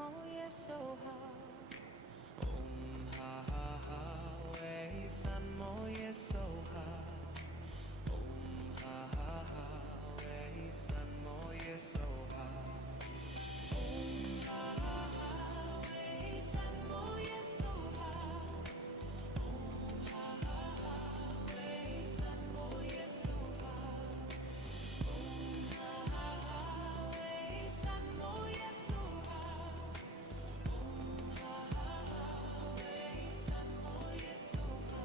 摩耶娑哈。Om ha ha ha wei san mo ye so ha. Om ha ha ha wei san mo ye so ha. Om ha ha ha wei san mo ye so ha. Om ha ha ha wei san mo ye so ha. Om ha ha ha wei san mo ye so ha. Om ha ha ha wei san mo ye so ha.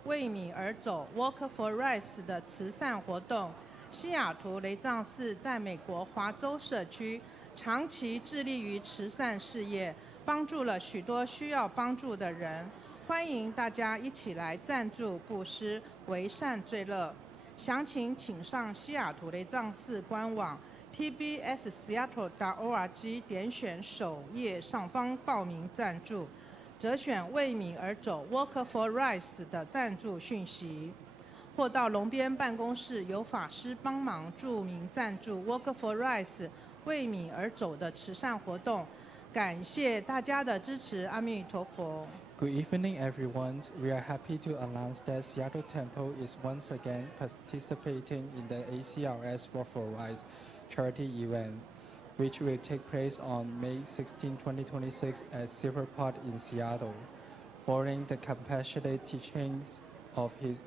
为米而走 （Walk for Rice） 的慈善活动。西雅图雷藏寺在美国华州社区长期致力于慈善事业，帮助了许多需要帮助的人。欢迎大家一起来赞助布施，为善最乐。详情请上西雅图雷藏寺官网 tbsseattle.org 点选首页上方报名赞助，择选为米而走 Walk for Rice 的赞助讯息，或到龙边办公室由法师帮忙注明赞助 Walk for Rice 为米而走的慈善活动。感谢大家的支持，阿弥陀佛。Good evening, everyone. We are happy to announce that Seattle Temple is once again participating in the ACRS Walk for Rice charity event, which will take place on May 16, 2026 at Silver Park in Seattle. Following the compassionate teachings of His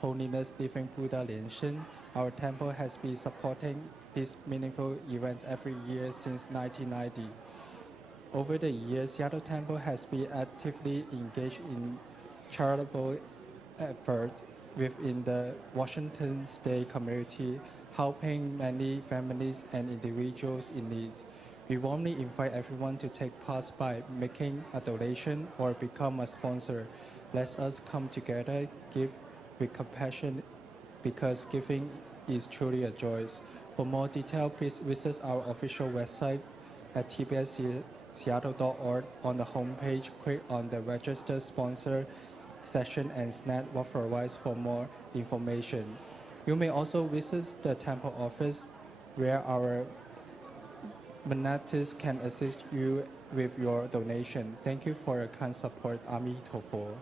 Holiness Living Buddha Lian Sheng, our temple has been supporting this meaningful event every year since 1990. Over the years, Seattle Temple has been actively engaged in charitable efforts within the Washington State community, helping many families and individuals in need. We warmly invite everyone to take part by making a donation or become a sponsor. Let us come together, give with compassion, because giving is truly a joy. For more detail, please visit our official website at tbsseattle.org. On the homepage, click on the Register Sponsor section and snap Walk for Rice for more information. You may also visit the temple office where our Monastics can assist you with your donation. Thank you for your kind support. Ami Tofo.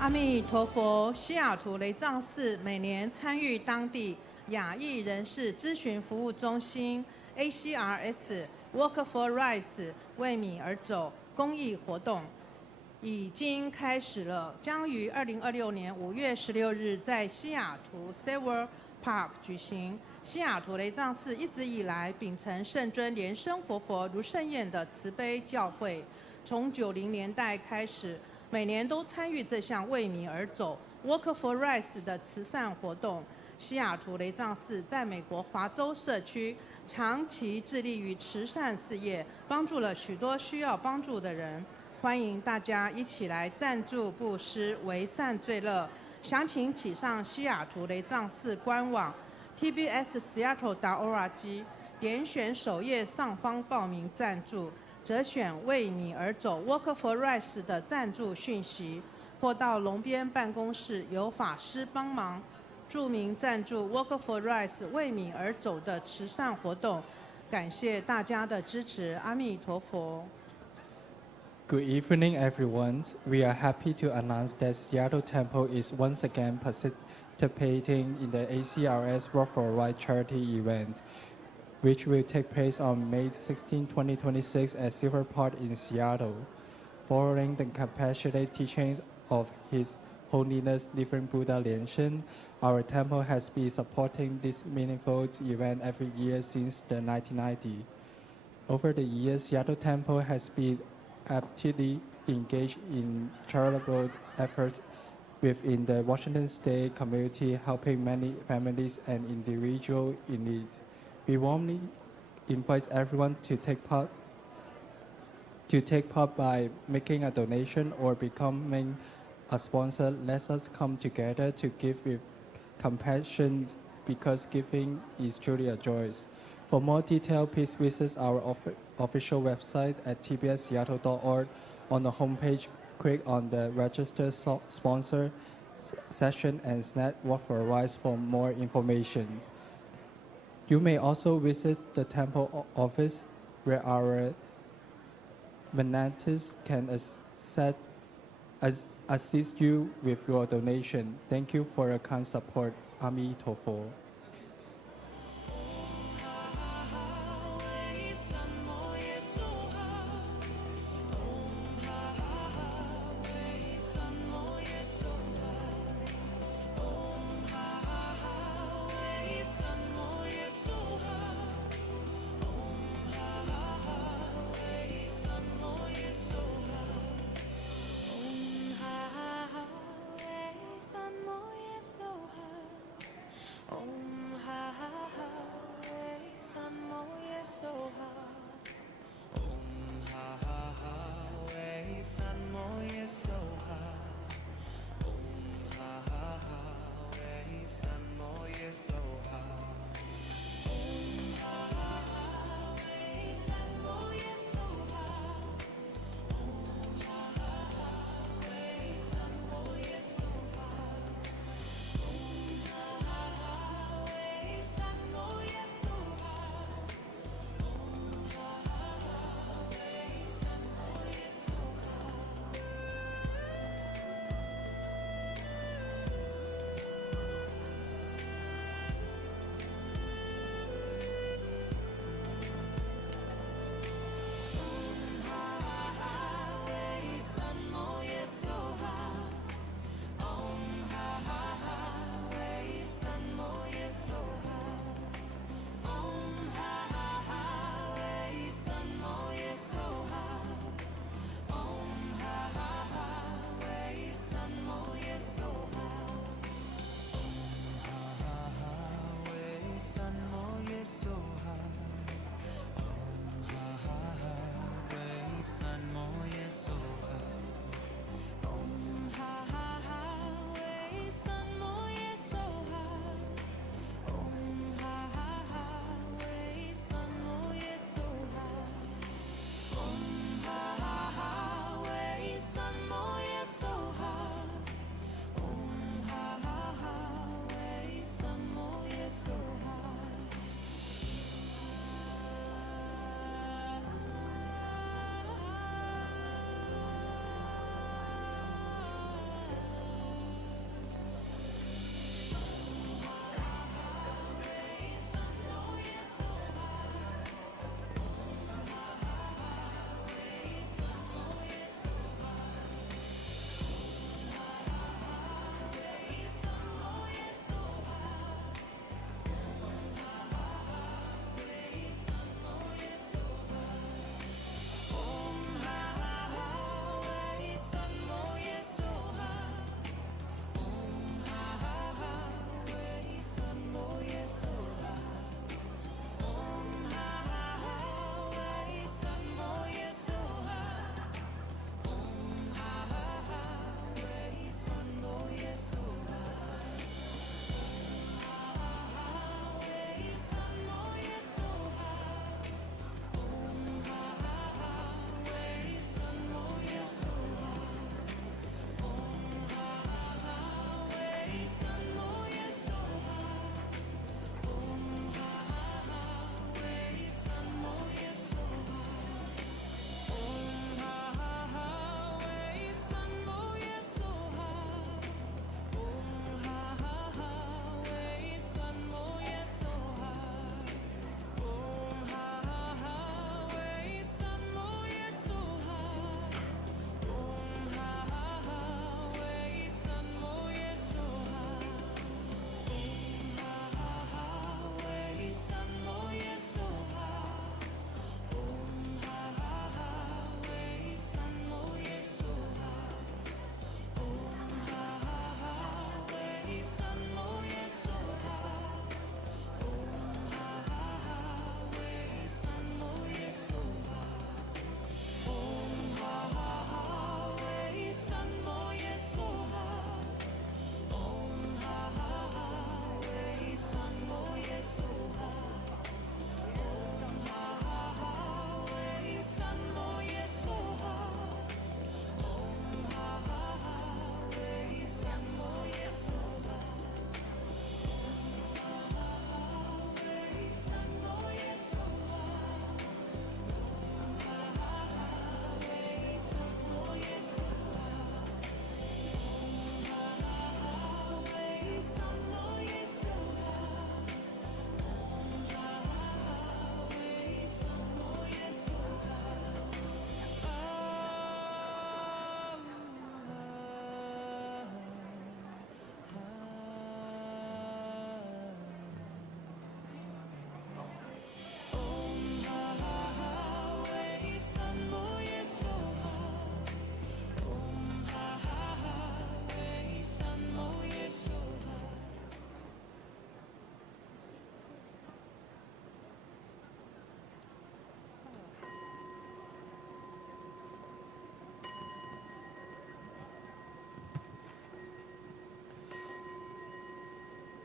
阿弥陀佛。西雅图雷藏寺每年参与当地亚裔人士咨询服务中心 ACRS Walk for Rice 为米而走公益活动已经开始了，将于2026年5月16日在西雅图 Silver Park 举行。西雅图雷藏寺一直以来秉承圣尊莲生活佛如圣宴的慈悲教诲，从90年代开始，每年都参与这项为米而走 Walk for Rice 的慈善活动。西雅图雷藏寺在美国华州社区长期致力于慈善事业，帮助了许多需要帮助的人。欢迎大家一起来赞助布施，为善最乐。详情请上西雅图雷藏寺官网 tbsseattle.org 点选首页上方报名赞助，择选为米而走 Walk for Rice 的赞助讯息，或到龙边办公室有法师帮忙，注明赞助 Walk for Rice 为民而走的慈善活动。感谢大家的支持，阿弥陀佛。Good evening, everyone. We are happy to announce that Seattle Temple is once again participating in the ACRS Walk for Right charity event, which will take place on May 16, 2026 at Silver Park in Seattle. Following the compassionate teachings of His Holiness Reverend Buddha Lian Sheng, our temple has been supporting this meaningful event every year since the 1990s. Over the years, Seattle Temple has been actively engaged in charitable efforts within the Washington State community, helping many families and individuals in need. We warmly invite everyone to take part by making a donation or becoming a sponsor. Let us come together to give with compassion, because giving is truly a joy. For more detail, please visit our official website at tbsseattle.org. On the homepage, click on the Register Sponsor section and select Walk for Rice for more information. You may also visit the temple office, where our Menantis can assist you with your donation. Thank you for your kind support. Ami Tofo. Om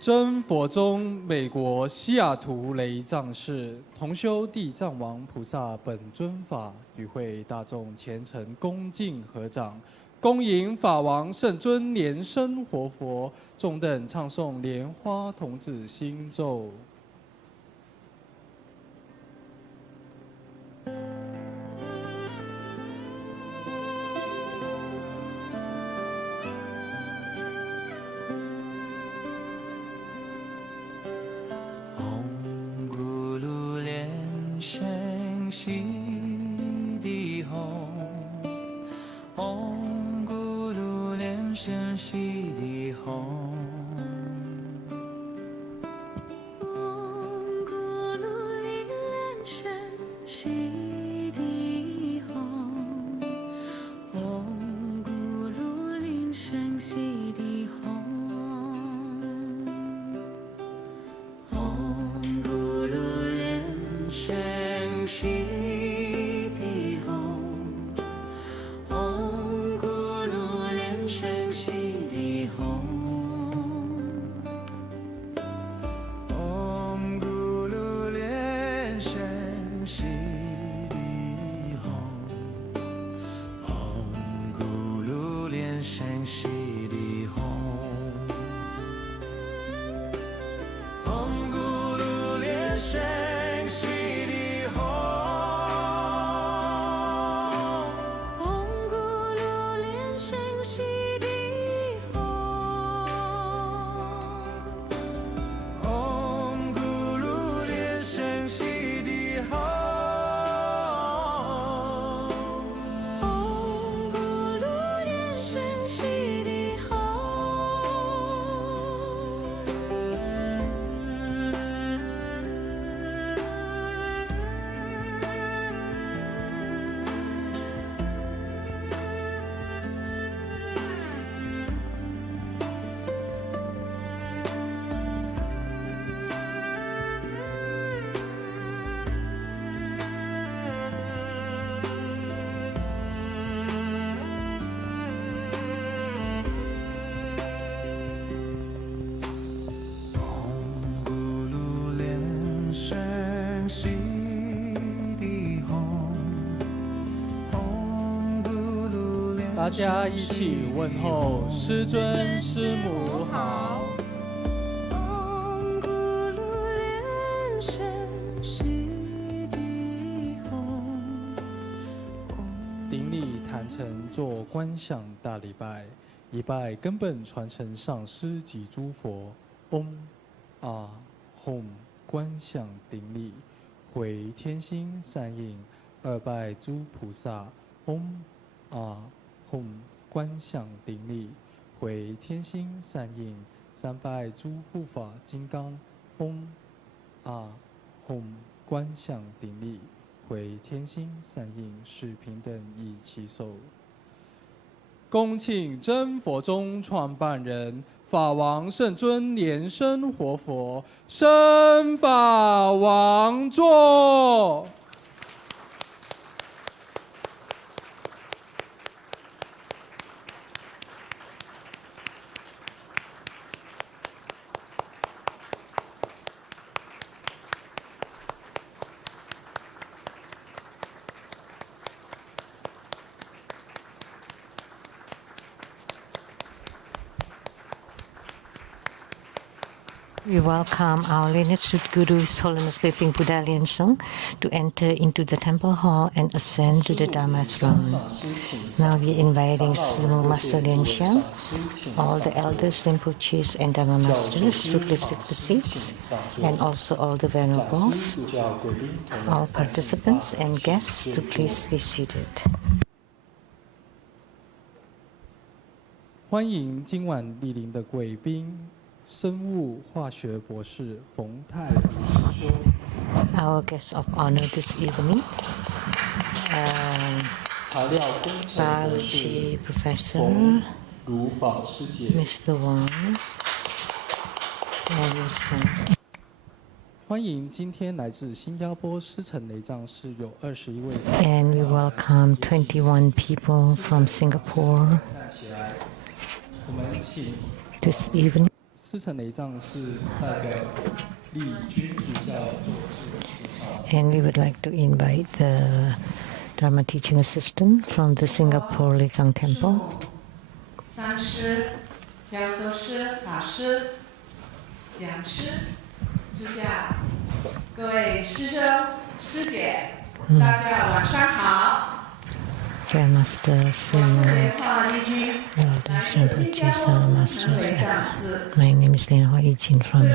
真佛宗美国西雅图雷藏寺同修地藏王菩萨本尊法与会大众虔诚恭敬合掌，恭迎法王圣尊莲生活佛，众等唱诵莲花童子心咒。大家一起问候师尊师母好。顶礼坛城做观想大礼拜，一拜根本传承上师及诸佛。唵观想顶礼，回天心善应。二拜诸菩萨。观想顶礼，回天心善应。三拜诸护法金刚。观想顶礼，回天心善应。是平等一起手。恭请真佛宗创办人法王圣尊莲生活佛升法王座。We welcome our lineage Guru, His Holiness Living Buddha Lian Sheng, to enter into the temple hall and ascend to the Dharma throne. Now we are inviting Sumo Master Lian Sheng, all the elders, Rinpoches, and Dharma masters to please take the seats, and also all the venerables, all participants and guests to please be seated. 欢迎今晚莅临的贵宾。生物化学博士冯太武师兄。Our guest of honor this evening, 材料工程博士 Biology Professor 冯如宝师姐。Mr. Wang and Mr. 欢迎今天来自新加坡师承雷藏寺有21位。And we welcome 21 people from Singapore 站起来，我们请 this evening. 师承雷藏是代表立君主教做自我介绍。 And we would like to invite the Dharma teaching assistant from the Singapore Lizang Temple. 上师、教授师、法师、讲师、助教，各位师兄师姐，大家晚上好。 Grandmaster Lu, Elders, Rinpoches, and Masters. My name is Lian Sheng from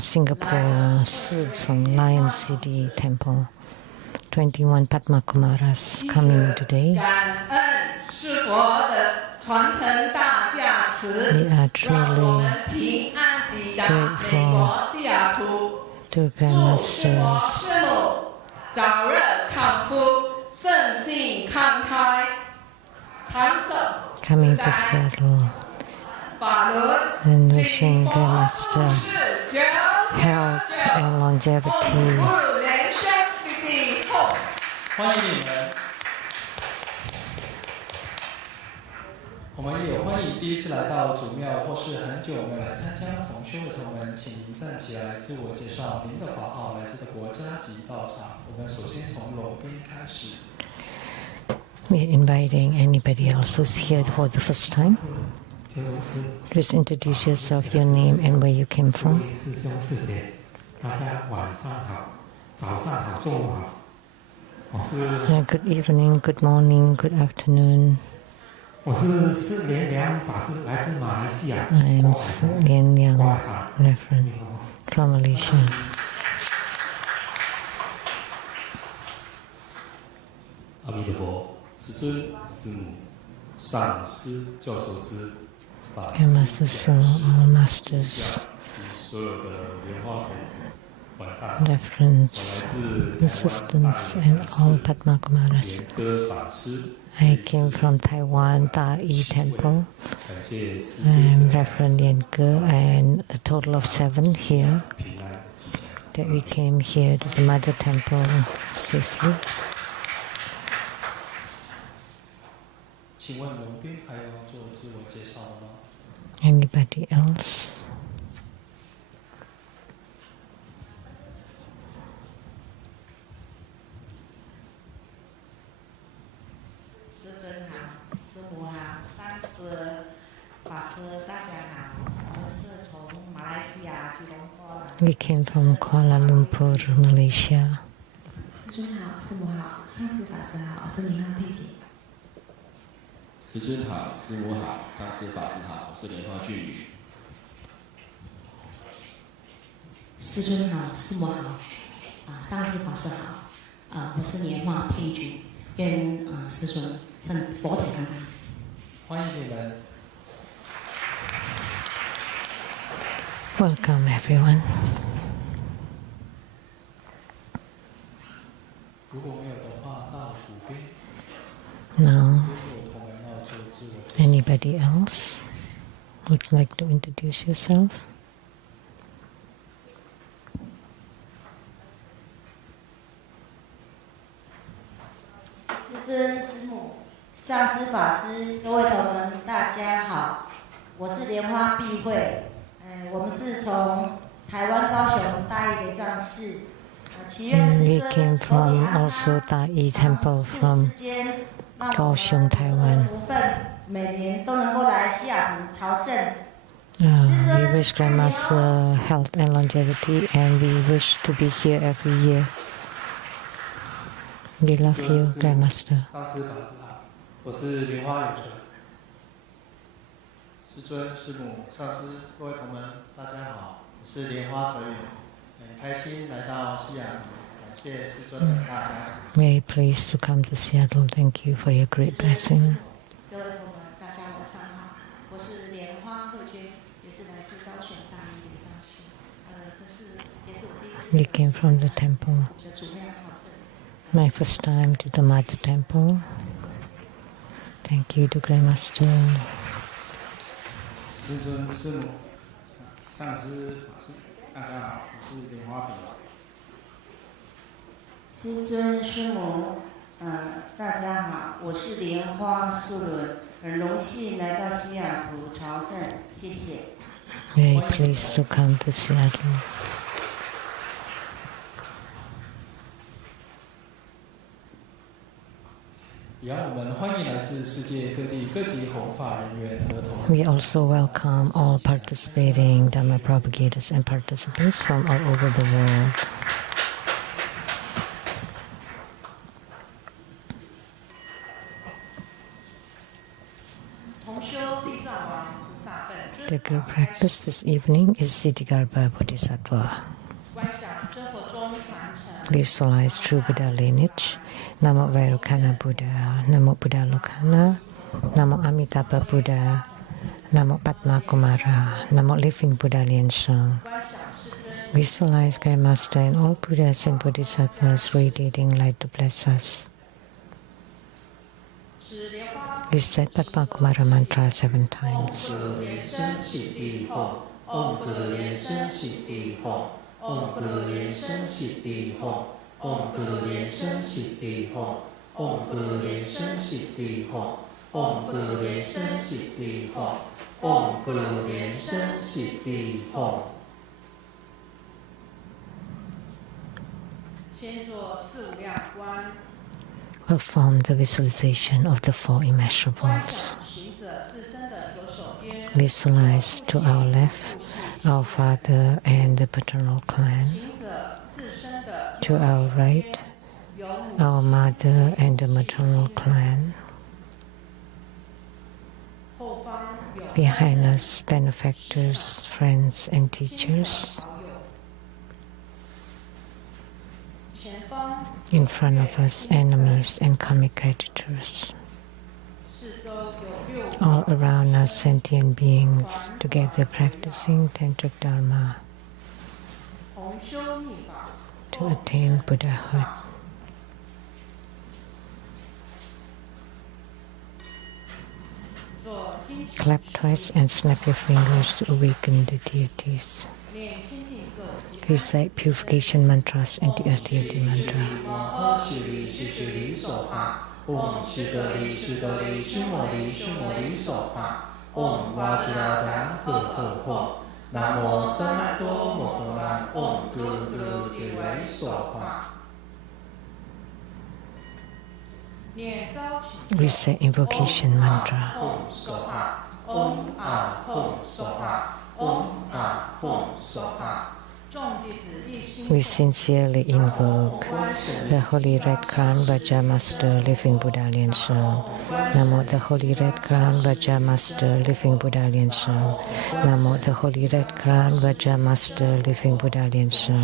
Singapore, Sichuan Lion City Temple. 21 Padma Kumaras coming today. We are truly grateful to Grandmasters. 早日康复，身心康泰，长寿。 Coming to Seattle and wishing Grandmaster health and longevity. 欢迎你们！我们也欢迎第一次来到祖庙或是很久没有来参加同修的同门，请您站起来自我介绍您的法号、来自的国家及道场。我们首先从龙边开始。 We're inviting anybody else who's here for the first time. Please introduce yourself, your name, and where you came from. 师兄师姐，大家晚上好，早上好，中午好。我是 Good evening, good morning, good afternoon. 我是连良法师，来自马来西亚。 I am Lian Liang, Reverend from Malaysia. 阿弥陀佛，师尊、师母、上师、教授师、法师、 Grandmaster Lu, all masters, 及所有的莲花童子，晚上好。 reverends, 来自 assistants, and all Padma Kumaras. 莲歌法师， I came from Taiwan, Da-I Temple. 感谢师 I'm 尊的 Reverend Lian Ge, and a total of 7 here 平安吉祥。 that we came here to the Mother Temple safely. 请问龙边还要做自我介绍的吗？ Anybody else? 师尊好，师母好，上师、法师大家好，我们是从马来西亚吉隆坡来。 We came from Kuala Lumpur, Malaysia. 师尊好，师母好，上师法师好，我是莲花佩姐。师尊好，师母好，上师法师好，我是莲花俊宇。师尊好，师母好，上师法师好，我是莲花佩君，愿师尊身佛体安康。欢迎你们！ Welcome, everyone. 如果没有的话，到湖边。 Now, 如果同门要做自我介绍。 anybody else would like to introduce yourself? 师尊、师母、上师、法师，各位同门，大家好，我是莲花碧慧。我们是从台湾高雄大义雷藏寺。祈愿 And 师 we 尊 came 佛体 from 安 also 康， Da-I Temple 住世 from 间，让我高雄们台湾福分每年都能够来西雅图朝圣。 we wish Grandmaster health and longevity, and we wish to be here every year. We love you, Grandmaster. 上师法师好，我是莲花永存。师尊、师母、上师、各位同门，大家好，我是莲花哲远，很开心来到西雅图，感谢师尊的大加持。 Very pleased to come to Seattle. Thank you for your great blessing. 各位同门，大家晚上好，我是莲花慧君，也是来自高雄大义雷藏寺。也是我第一次。 We came from the temple. 的主庙朝圣。 My first time to the Mother Temple. Thank you to Grandmaster. 师尊、师母、上师、法师，大家好，我是莲花比。师尊、师母，大家好，我是莲花素伦。很荣幸来到西雅图朝圣，谢谢。Very pleased to come to Seattle. 也让我们欢迎来自世界各地各级弘法人员和同 We also welcome all participating Dharma propagators and participants from all over the world. 同修地藏王菩萨本 The 尊 group 法开 practice 始， this evening is Ksitigarbha Bodhisattva. 观想真佛中传承。 Visualize true Buddha lineage. Namo Vairocana Buddha, Namo Buddha Lokana, Namo Amitabha Buddha, Namo Padma Kumara, Namo Living Buddha Lian Sheng. 观想世尊 Visualize Grandmaster and all Buddhas and Bodhisattvas radiating light to bless us. 指莲花 We said Padma Kumara mantra 7 times. Om Guru Shen Siddhi Ho, Om Guru Shen Siddhi Ho, Om Guru Shen Siddhi Ho, Om Guru Shen Siddhi Ho, Om Guru Shen Siddhi Ho, Om Guru Shen Siddhi Ho, Om Guru Shen Siddhi Ho. 先做四无量观， Perform the visualization of the four 观 immeasurables. 想行者自身的左手边， Visualize to our left our father and the paternal clan. 行者自身的 To our right 有母 our mother and the maternal clan. 后方有 Behind us, benefactors, friends, and teachers. 好友，前方 In front of us, enemies and karmic creditors. 四周有六 All around us, sentient beings, together practicing tantric dharma 同修密法， to attain Buddhahood. 做精进 Clap twice and snap your fingers to awaken the deities. 念清净咒， Recite purification mantras and the earth deity mantra. 阿悉离悉悉离手帕，唵悉得离悉得离须摩离须摩离手帕，唵哇吉拉达呵呵呵，南无僧那多摩多南，唵嘟嘟地为手帕。念招请 Recite invocation mantra. 唵手帕，唵啊吽手帕，唵啊吽手帕。众弟子一心 We sincerely invoke the Holy Red Crown Vajramaster, Living Buddha Lian Sheng. Namo the Holy Red Crown Vajramaster, Living Buddha Lian Sheng. Namo the Holy Red Crown Vajramaster, Living Buddha Lian Sheng.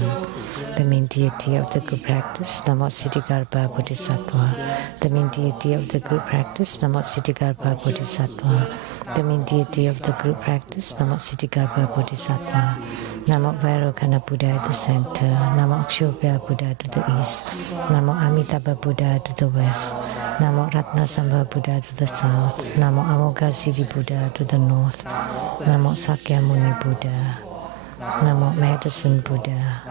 The main deity of the group practice, Namo Ksitigarbha Bodhisattva. The main deity of the group practice, Namo Ksitigarbha Bodhisattva. The main deity of the group practice, Namo Ksitigarbha Bodhisattva. Namo Vairocana Buddha at the center, Namo Akshobhya Buddha to the east, Namo Amitabha Buddha to the west, Namo Ratnasambha Buddha to the south, Namo Amoghasiddhi Buddha to the north, Namo Sakyamuni Buddha, Namo Medicine Buddha,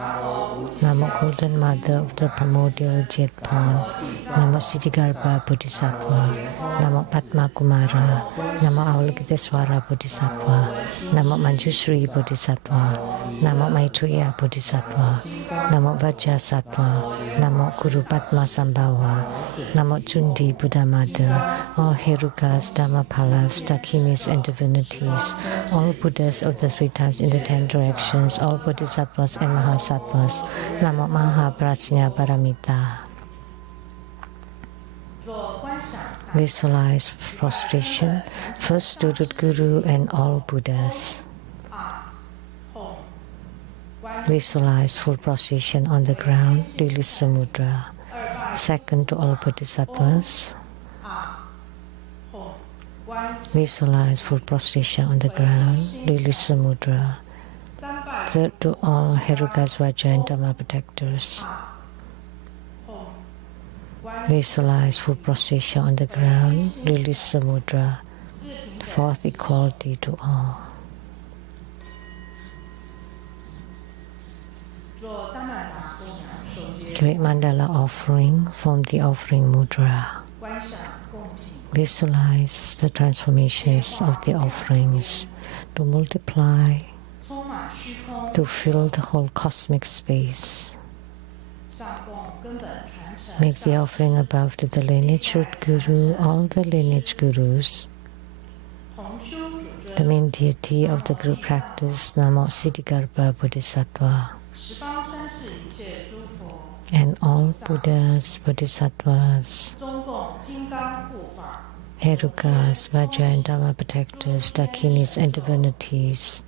Namo Golden Mother of the Primordial Jet Pond, Namo Ksitigarbha Bodhisattva, Namo Padma Kumara, Namo Avalokitesvara Bodhisattva, Namo Manjushri Bodhisattva, Namo Maitreya Bodhisattva, Namo Vajrasattva, Namo Guru Padma Sambhava, Namo Chundi Buddha Mother, all Herukas, Dhammapalas, Dakinis and divinities, all Buddhas of the 3 times in the 10 directions, all Bodhisattvas and Mahasattvas, Namo Mahaprajna Paramita. 做观想 Visualize prostration, first to the Guru and all Buddhas. 啊吽，观 Visualize full prostration on the ground, release the mudra. 二拜 Second to all Bodhisattvas. 啊吽，观 Visualize full prostration on the ground, release the mudra. 三拜 Third to all Herukas, Vajra and Dhamma protectors. 吽，观 Visualize full prostration on the ground, release the mudra. 四平等 Fourth, equality to all. 做当曼法供养，手结 Great mandala offering, form the offering mudra. 观想 Visualize the transformations of the offerings to multiply, to fill the whole cosmic space. Make the offering above to the lineage root guru, all the lineage gurus, the main deity of the group practice, Namo Ksitigarbha Bodhisattva, and all Buddhas, Bodhisattvas, Herukas, Vajra and Dharma protectors, Dakinis and divinities,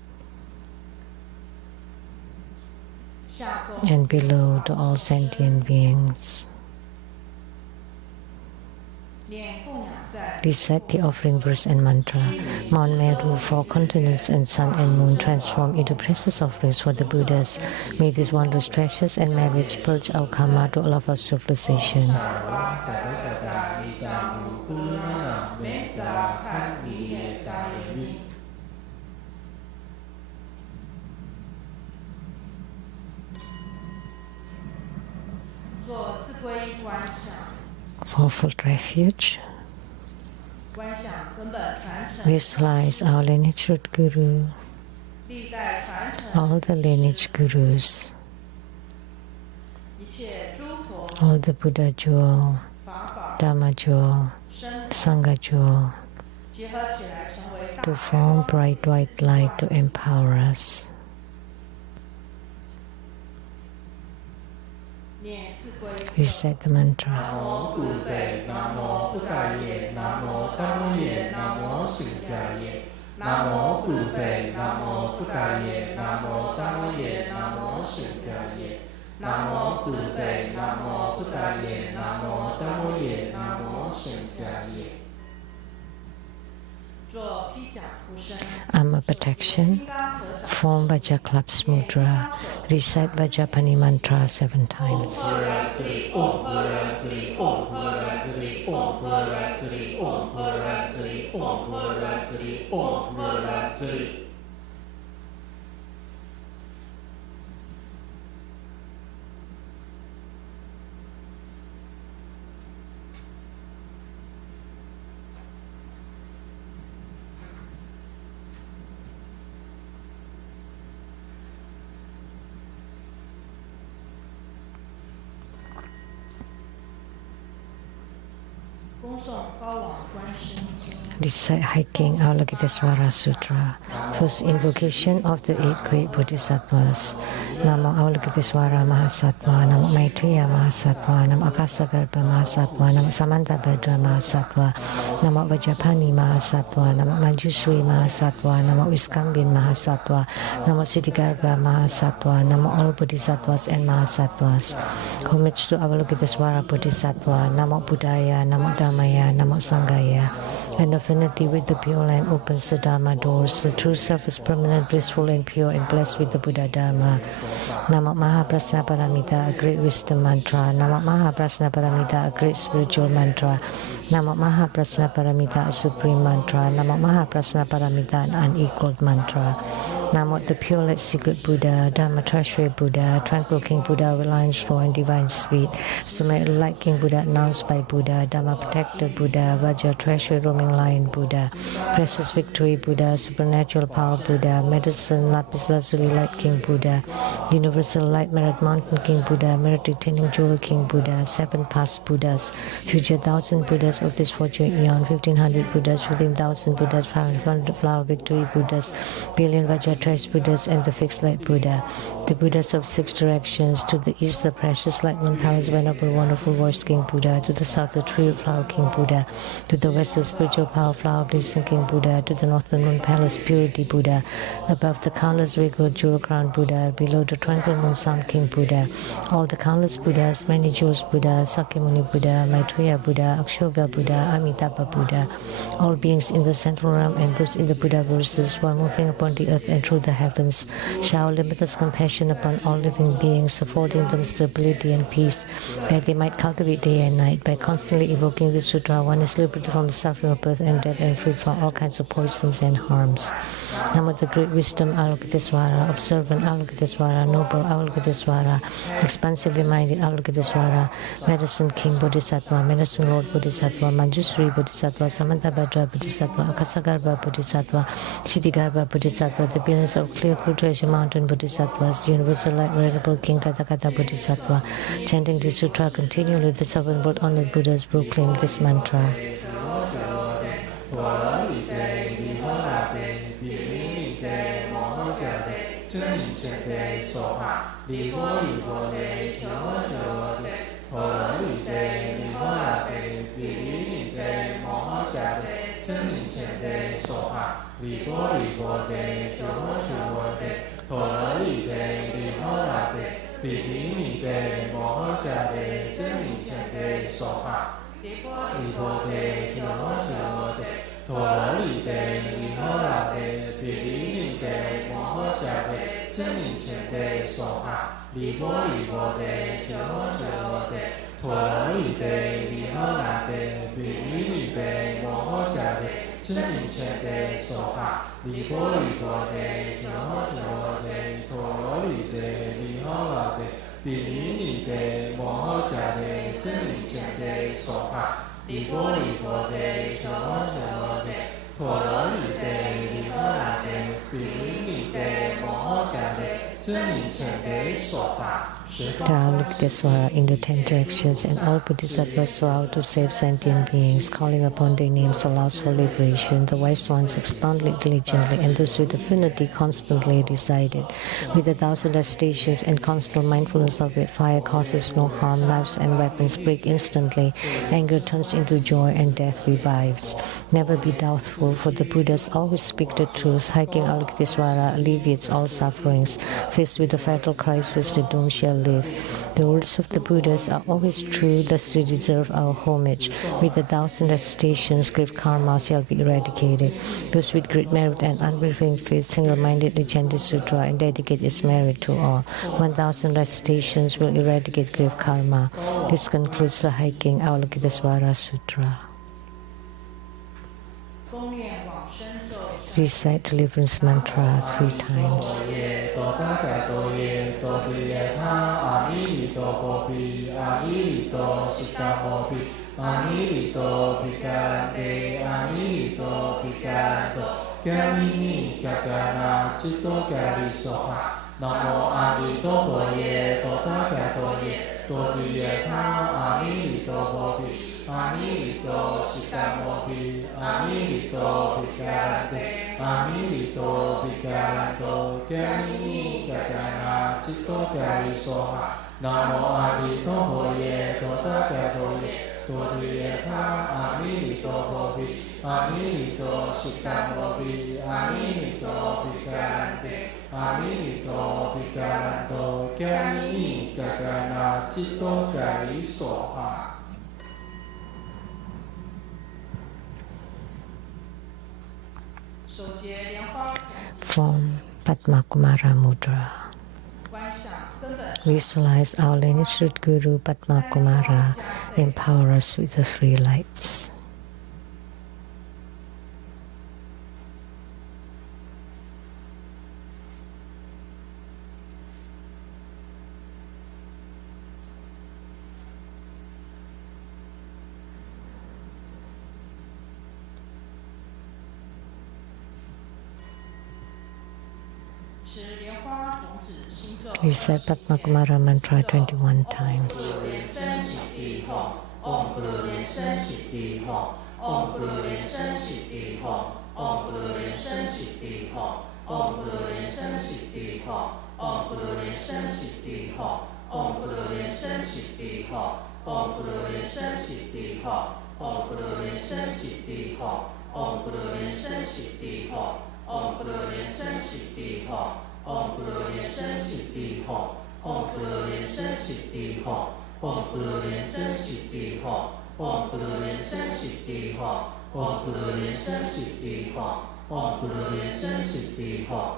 and below to all sentient beings. Recite the offering verse and mantra. Mount Meru, 4 continents and sun and moon transform into precious offerings for the Buddhas. May these wondrous treasures and merits purge our karma to all of our civilization. Fourfold refuge. Visualize our lineage root guru, all the lineage gurus, all the Buddha jewel, Dharma jewel, Sangha jewel, to form bright white light to empower us. Recite the mantra. Namo Buddhaye, Namo Buddhaye, Namo Dhammaye, Namo Sheng-Yen. Namo Buddhaye, Namo Buddhaye, Namo Dhammaye, Namo Sheng-Yen. Namo Buddhaye, Namo Buddhaye, Namo Dhammaye, Namo Sheng-Yen. Armor protection. Form Vajraklap's mudra. Recite Vajrapani mantra 7 times. Recite hiking Avalokitesvara Sutra. First invocation of the 8 great Bodhisattvas. Namo Avalokitesvara Mahasattva, Namo Maitreya Mahasattva, Namo Ksitigarbha Mahasattva, Namo Samantabhadra Mahasattva, Namo Vajrapani Mahasattva, Namo Manjushri Mahasattva, Namo Viskambin Mahasattva, Namo Ksitigarbha Mahasattva, Namo all Bodhisattvas and Mahasattvas. Homage to Avalokitesvara Bodhisattva, Namo Buddhaya, Namo Dhammaya, Namo Sanghaya. And affinity with the Pure Land opens the Dharma doors. The true self is permanent, blissful and pure and blessed with the Buddhadharma. Namo Mahaprasna Paramita, a great wisdom mantra. Namo Mahaprasna Paramita, a great spiritual mantra. Namo Mahaprasna Paramita, a supreme mantra. Namo Mahaprasna Paramita, an unequaled mantra. Namo the Pure Light Secret Buddha, Dharma Treasury Buddha, Tranquil King Buddha with lion floor and divine speed, Summit Light King Buddha announced by Buddha, Dharma Protector Buddha, Vajra Treasury Roaming Lion Buddha, Precious Victory Buddha, Supernatural Power Buddha, Medicine Lapis Lazuli Light King Buddha, Universal Light Merit Mountain King Buddha, Merit Retaining Jewel King Buddha, 7 past Buddhas, future 1,000 Buddhas of this fortune eon, 1,500 Buddhas, 15,000 Buddhas, 500 Flower Victory Buddhas, billion Vajra Trace Buddhas and the Fixed Light Buddha, the Buddhas of 6 directions, to the east the Precious Light Moon Palace Venerable Wonderful Voice King Buddha, to the south the Tree Flower King Buddha, to the west the Spiritual Power Flower Blessing King Buddha, to the north the Moon Palace Purity Buddha, above the countless regal Jewel Crown Buddha, below the Tranquil Moon Sound King Buddha, all the countless Buddhas, many jewels Buddha, Sakyamuni Buddha, Maitreya Buddha, Akshobhya Buddha, Amitabha Buddha, all beings in the central realm and those in the Buddha verses while moving upon the earth and through the heavens. Shower limitless compassion upon all living beings, affording them stability and peace, that they might cultivate day and night. By constantly evoking this sutra, one is liberated from the suffering of birth and death and freed from all kinds of poisons and harms. Now with the great wisdom, Avalokitesvara, observant Avalokitesvara, noble Avalokitesvara, expansively minded Avalokitesvara, Medicine King Bodhisattva, Medicine Lord Bodhisattva, Manjushri Bodhisattva, Samantabhadra Bodhisattva, Ksitigarbha Bodhisattva, Ksitigarbha Bodhisattva, the billions of clear cool treasure mountain Bodhisattvas, the universal light venerable King Tathagata Bodhisattva. Chanting this sutra continually, the seven world honored Buddhas proclaim this mantra. Avalokitesvara in the 10 directions, and all Bodhisattvas vow to save sentient beings. Calling upon their names allows for liberation. The wise ones expound it diligently, and those with affinity constantly recite it. With 1,000 recitations and constant mindfulness of it, fire causes no harm, knives and weapons break instantly, anger turns into joy, and death revives. Never be doubtful, for the Buddhas always speak the truth. Hiking Avalokitesvara alleviates all sufferings. Faced with a fatal crisis, the doomed shall live. The words of the Buddhas are always true, thus they deserve our homage. With 1,000 recitations, grave karma shall be eradicated. Those with great merit and unwavering faith single-mindedly chant this sutra and dedicate its merit to all. 1,000 recitations will eradicate grave karma. This concludes the hiking Avalokitesvara Sutra. Recite deliverance mantra 3 times. Namo Amrito Boye, Tota Katoye, Totiye Tha, Amrito Bobi, Amrito Sikamobi, Amrito Vikarante, Amrito Vikaranto, Kamini Kakana, Chito Kari Soha, Namo Amrito Boye, Tota Katoye, Totiye Tha, Amrito Bobi, Amrito Sikamobi, Amrito Vikarante, Amrito Vikaranto, Kamini Kakana, Chito Kari Soha. Form Padma Kumara Mudra. Visualize our lineage root Guru Padma Kumara empower us with the 3 lights. Recite Padma Kumara mantra 21 times. Om Guru Lian Sheng Siddhi Hom, Om Guru Lian Sheng Siddhi Hom, Om Guru Lian Sheng Siddhi Hom, Om Guru Lian Sheng Siddhi Hom, Om Guru Lian Sheng Siddhi Hom, Om Guru Lian Sheng Siddhi Hom, Om Guru Lian Sheng Siddhi Hom, Om Guru Lian Sheng Siddhi Hom, Om Guru Lian Sheng Siddhi Hom, Om Guru Lian Sheng Siddhi Hom, Om Guru Lian Sheng Siddhi Hom, Om Guru Lian Sheng Siddhi Hom, Om Guru Lian Sheng Siddhi Hom, Om Guru Lian Sheng Siddhi Hom, Om Guru Lian Sheng Siddhi Hom, Om Guru Lian Sheng Siddhi Hom,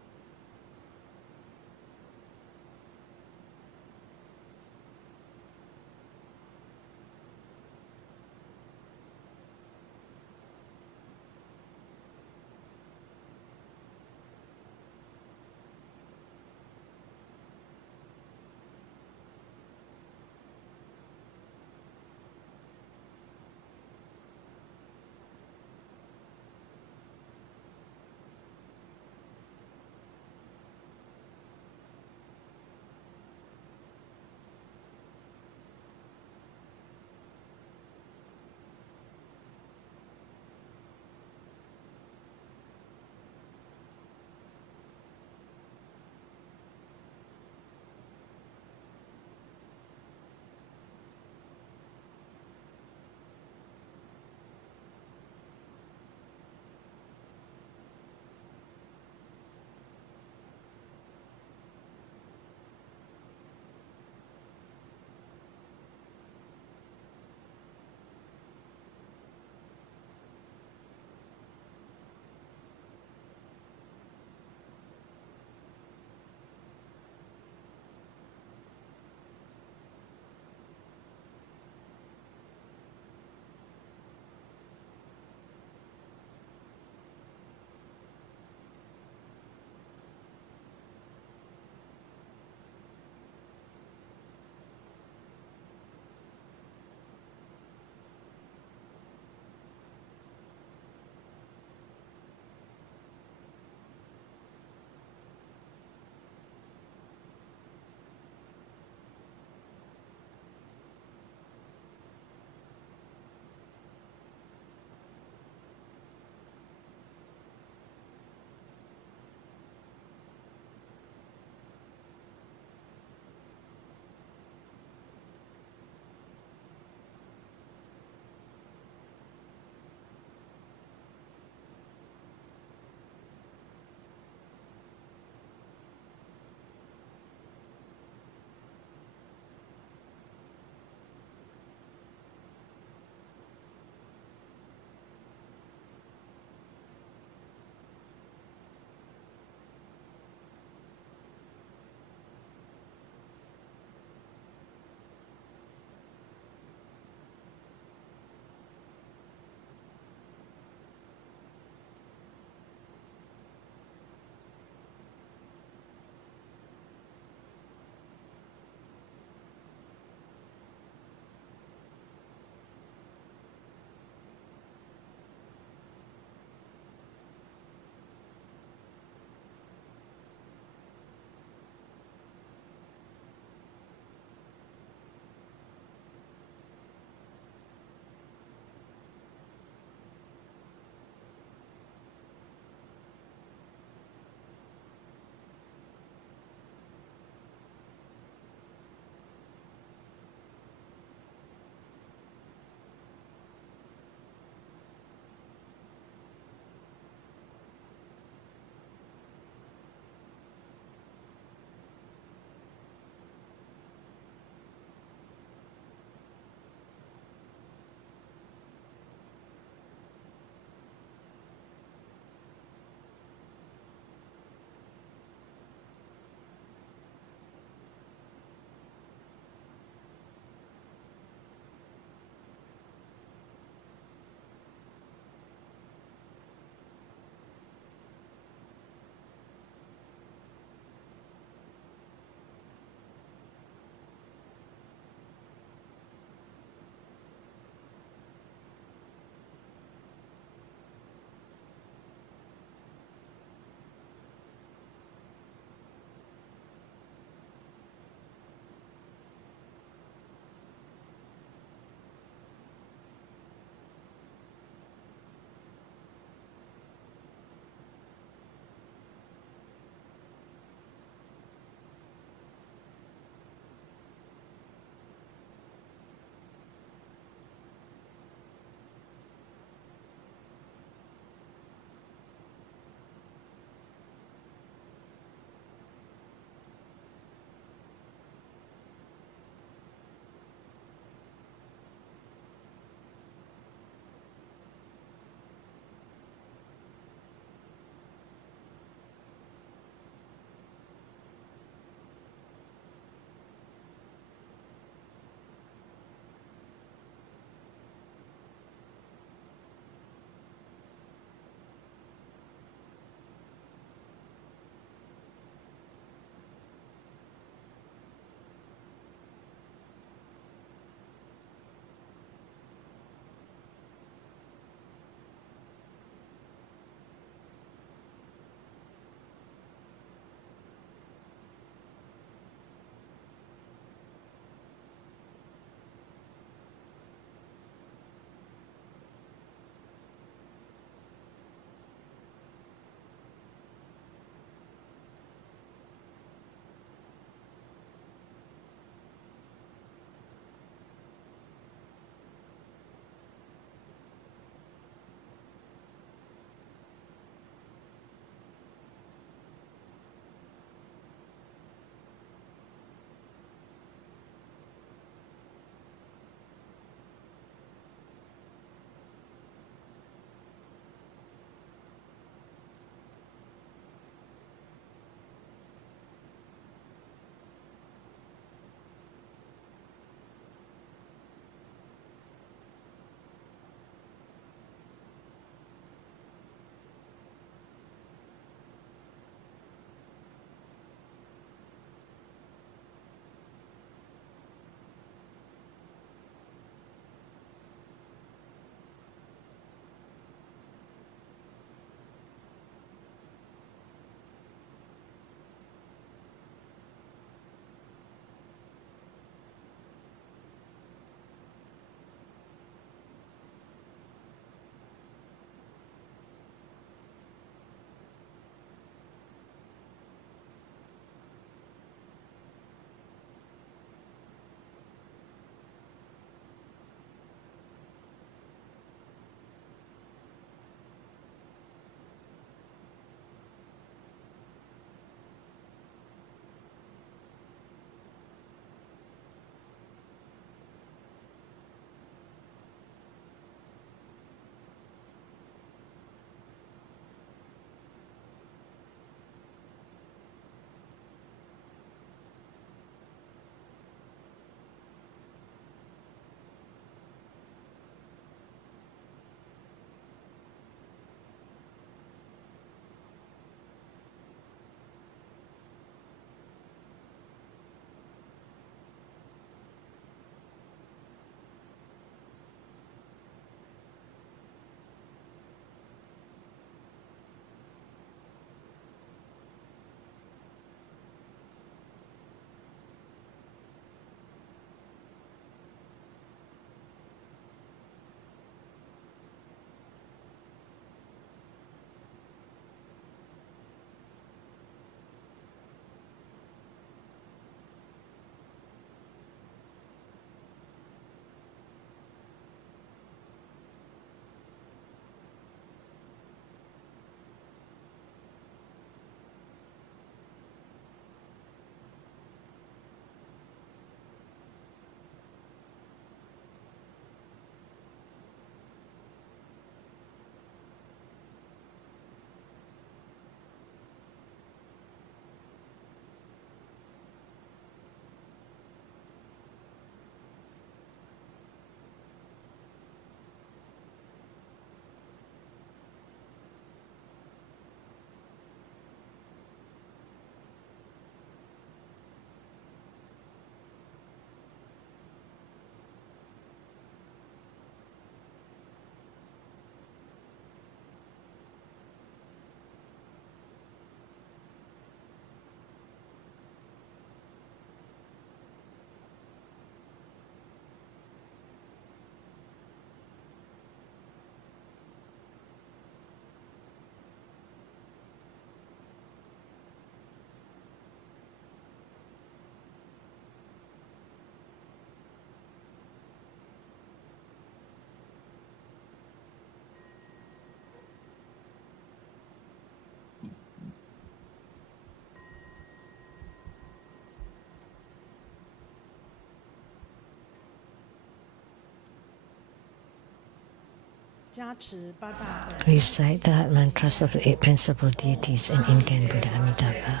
Recite the heart mantras of the 8 principal deities and incan Buddha Amitabha.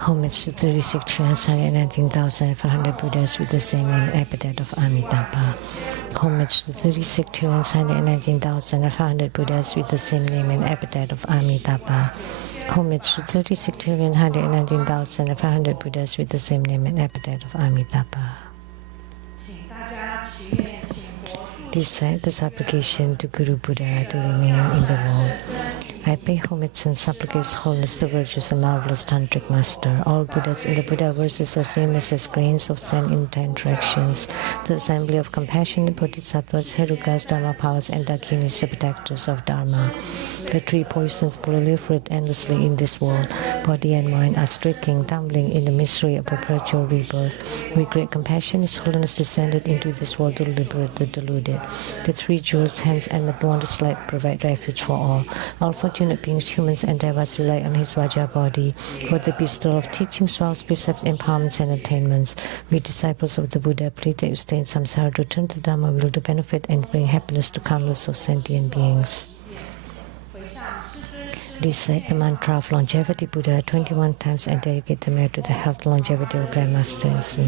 Homage to 36,119,500 Buddhas with the same name and epithet of Amitabha. Homage to 36,119,500 Buddhas with the same name and epithet of Amitabha. Homage to 36,119,500 Buddhas with the same name and epithet of Amitabha. Recite the supplication to Guru Buddha to remain in the world. I pay homage and supplicate His Holiness the virtuous and marvelous Tantric Master. All Buddhas in the Buddha verses are famous as grains of sand in 10 directions. The assembly of compassionate Bodhisattvas, Herukas, Dharmapalas, and Dakinis, the protectors of Dharma. The 3 poisons proliferate endlessly in this world. Body and mind are striking, tumbling in the misery of perpetual rebirth. With great compassion, His Holiness descended into this world to liberate the deluded. The 3 jewels, hands, and wondrous light provide refuge for all. All fortunate beings, humans, and devas rely on His Vajra body for the bestowal of teachings, vows, precepts, empowerments, and attainments. We disciples of the Buddha plead that you stay in samsara to turn to Dharma will to benefit and bring happiness to countless of sentient beings. Recite the mantra of longevity Buddha 21 times and dedicate the merit to the health and longevity of Grandmaster Lu.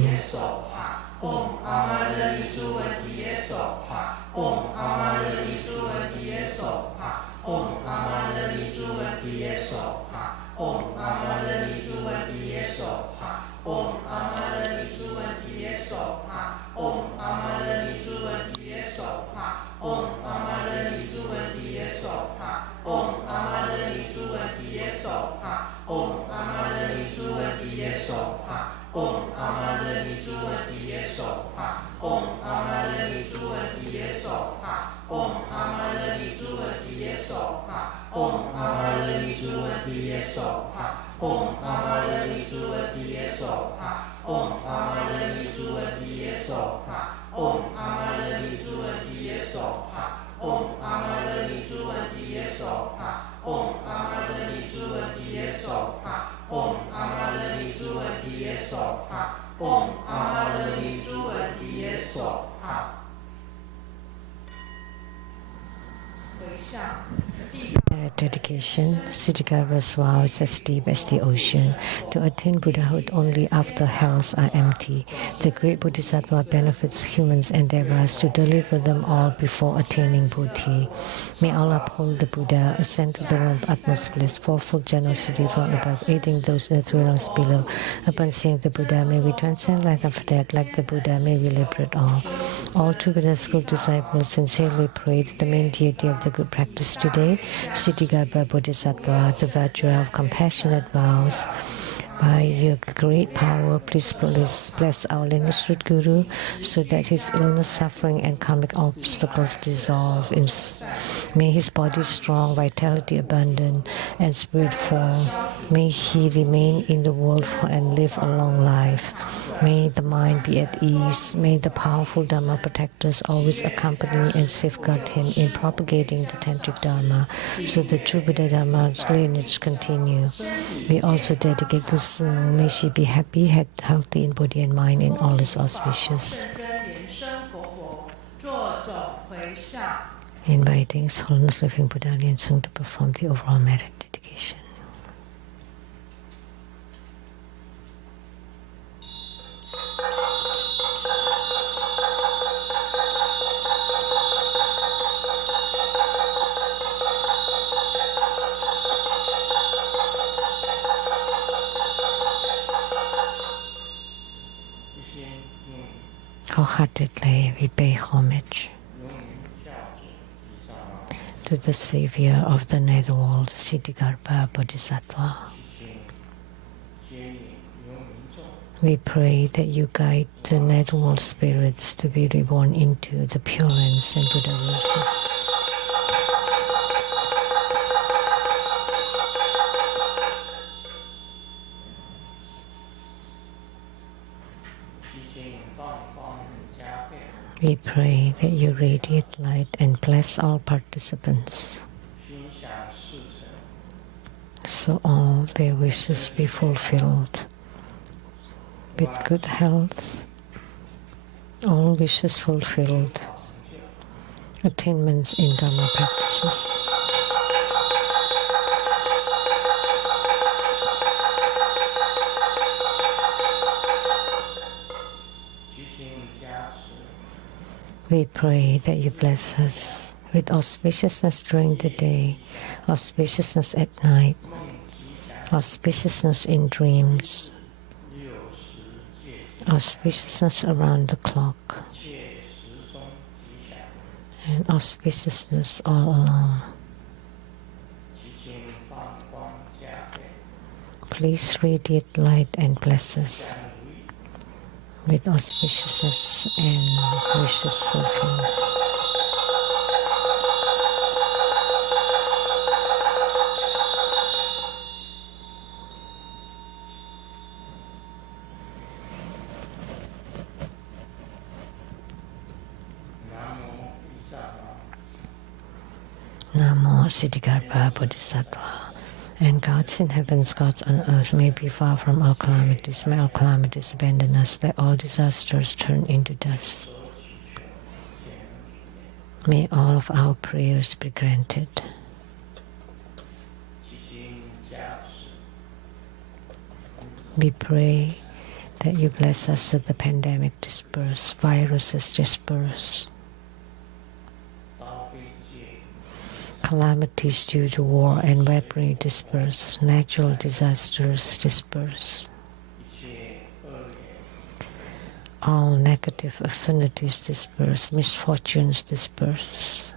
Dedication. Ksitigarbha's vow is as deep as the ocean. To attain Buddhahood only after hells are empty. The great Bodhisattva benefits humans and devas to deliver them all before attaining Bodhi. May Allah uphold the Buddha, ascend to the realm of utmost bliss, fourfold generosity from above, aiding those in the three realms below. Upon seeing the Buddha, may we transcend life after death. Like the Buddha, may we liberate all. All true Buddha school disciples sincerely pray to the main deity of the good practice today, Ksitigarbha Bodhisattva, the Vajra of compassionate vows. By your great power, please bless our lineage root Guru so that his illness, suffering, and karmic obstacles dissolve. May his body strong, vitality abundant, and spirit full. May he remain in the world and live a long life. May the mind be at ease. May the powerful Dharma protectors always accompany and safeguard him in propagating the Tantric Dharma, so the true Buddhadharma lineage continue. We also dedicate to Su. May she be happy, healthy in body and mind, in all his auspicious. Inviting His Holiness Living Buddha Lian Sheng to perform the overall merit dedication. Wholeheartedly we pay homage to the Savior of the Netherworld, Ksitigarbha Bodhisattva. We pray that you guide the network spirits to be reborn into the Pure Lands and Buddhaverses. We pray that you radiate light and bless all participants, so all their wishes be fulfilled with good health, all wishes fulfilled, attainments in Dharma practices. We pray that you bless us with auspiciousness during the day, auspiciousness at night, auspiciousness in dreams, auspiciousness around the clock, and auspiciousness all along. Please radiate light and bless us with auspiciousness and wishes fulfilled. Namo Ksitigarbha Bodhisattva. And gods in heavens, gods on earth, may be far from all calamities. May all calamities abandon us. Let all disasters turn into dust. May all of our prayers be granted. We pray that you bless us so the pandemic disperse, viruses disperse, calamities due to war and weaponry disperse, natural disasters disperse, all negative affinities disperse, misfortunes disperse.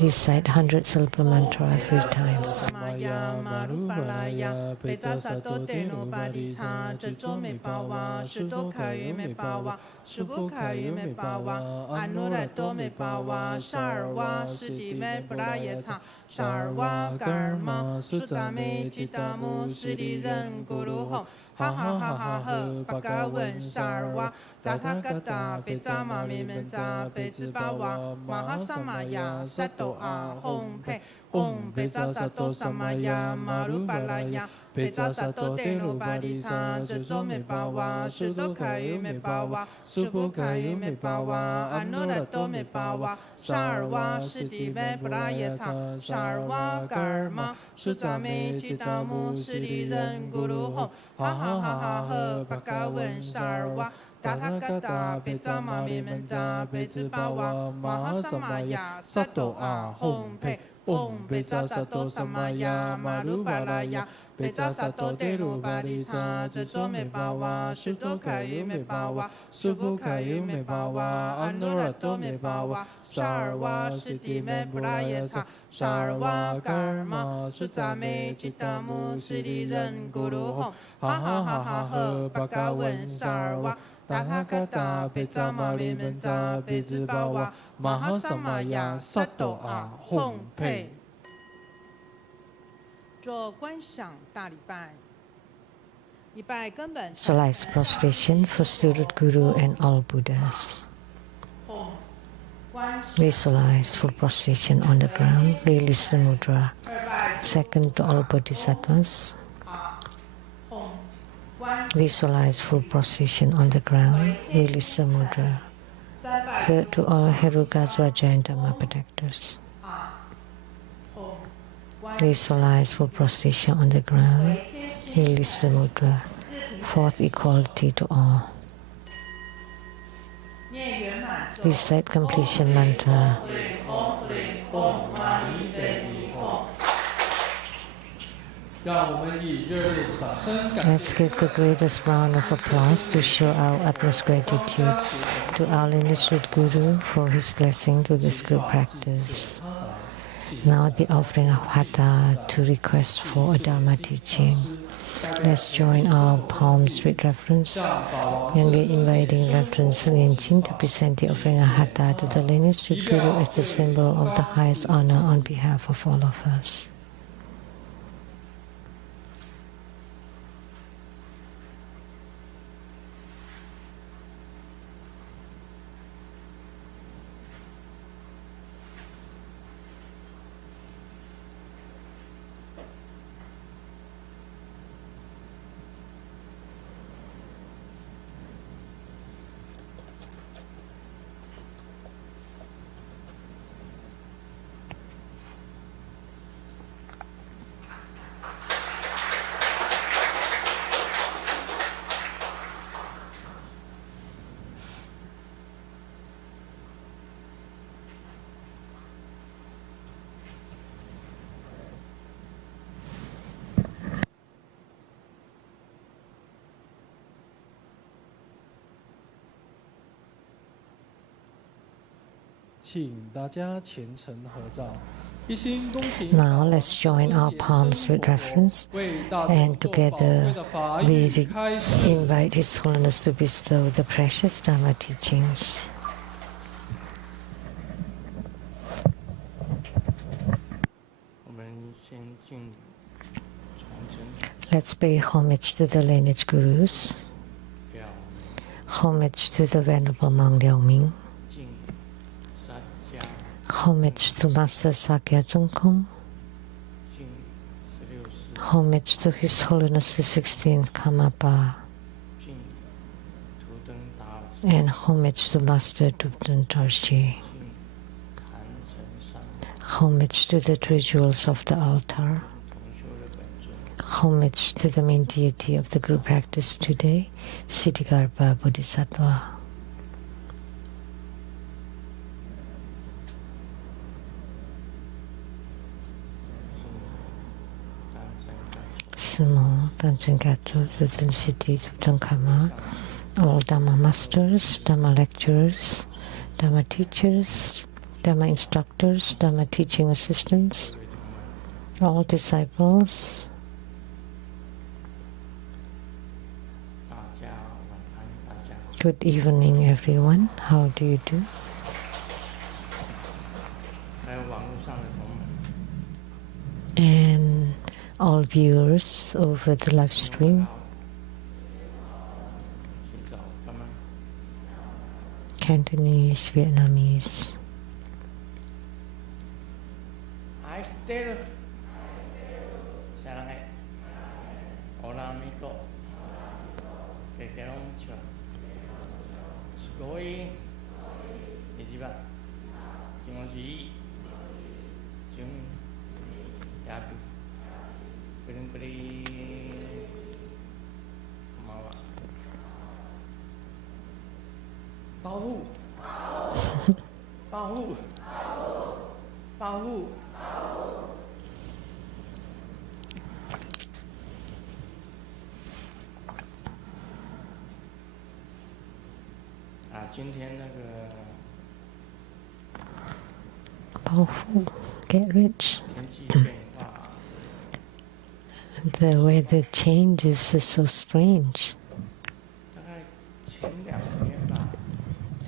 Recite 100 syllable mantra 3 times. Maya Marubalaya Peta Sato Teno Badita Jojo Me Bawa Shudo Kayu Me Bawa Shubu Kayu Me Bawa Anurato Me Bawa Sharwa Shidi Me Prayata Sharwa Karma Sutame Chitamu Shidi Ren Guru Ho Ha ha ha ha ha Bhagavan Sharwa Tathagata Pejama Mimenza Pejibawa Mahasamaya Sato A Hong Pe Om Peja Sato Samaya Marubalaya Peja Sato Teno Badita Jojo Me Bawa Shudo Kayu Me Bawa Shubu Kayu Me Bawa Anurato Me Bawa Sharwa Shidi Me Prayata Sharwa Karma Sutame Chitamu Shidi Ren Guru Ho Ha ha ha ha ha Bhagavan Sharwa Tathagata Pejama Mimenza Pejibawa Mahasamaya Sato A Hong Pe Om Peja Sato Samaya Marubalaya Peja Sato Teno Badita Jojo Me Bawa Shudo Kayu Me Bawa Shubu Kayu Me Bawa Anurato Me Bawa Sharwa Shidi Me Prayata Sharwa Karma Sutame Chitamu Shidi Ren Guru Ho Ha ha ha ha ha Bhagavan Sharwa Tathagata Pejama Mimenza Pejibawa Mahasamaya Sato A Hong Pe。做观想大礼拜，礼拜根本。Slice prostration for student Guru and all Buddhas. Visualize full prostration on the ground. Release the mudra. Second to all Bodhisattvas. Visualize full prostration on the ground. Release the mudra. Third to all Herugasvaja and Dharma protectors. Visualize full prostration on the ground. Release the mudra. Fourth, equality to all. Recite completion mantra. Let's give the greatest round of applause to show our utmost gratitude to our lineage Guru for his blessing to this group practice. Now the offering of Hatha to request for a Dharma teaching. Let's join our palms with reverence. And we're inviting Reverend Lian Sheng to present the offering of Hatha to the lineage Guru as the symbol of the highest honor on behalf of all of us. Now let's join our palms with reverence, and together we invite His Holiness to bestow the precious Dharma teachings. Let's pay homage to the lineage Gurus, homage to the Venerable Monk Liao Ming, homage to Master Sakyamuni, homage to His Holiness the 16th Karmapa, and homage to Master Tupten Dorji, homage to the three jewels of the altar, homage to the main deity of the group practice today, Ksitigarbha Bodhisattva. Sumo, Tanchen Gato, Tuten Siddhi, Tuten Karma, all Dharma masters, Dharma lecturers, Dharma teachers, Dharma instructors, Dharma teaching assistants, all disciples. Good evening, everyone. How do you do? And all viewers over the live stream, Cantonese, Vietnamese. Powerful, get rich. The weather changes is so strange.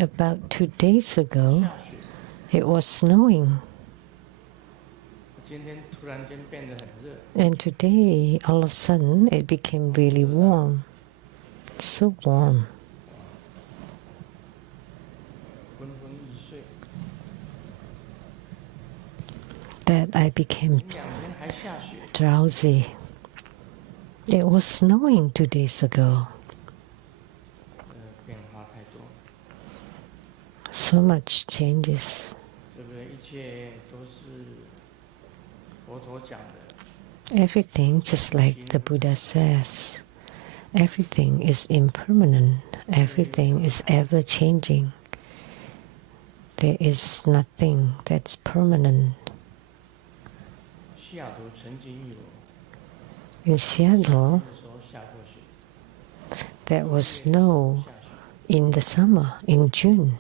About 2 days ago, it was snowing. And today, all of a sudden, it became really warm. So warm. That I became drowsy. It was snowing 2 days ago. So much changes. Everything, just like the Buddha says, everything is impermanent. Everything is ever changing. There is nothing that's permanent. In Seattle, there was snow in the summer, in June.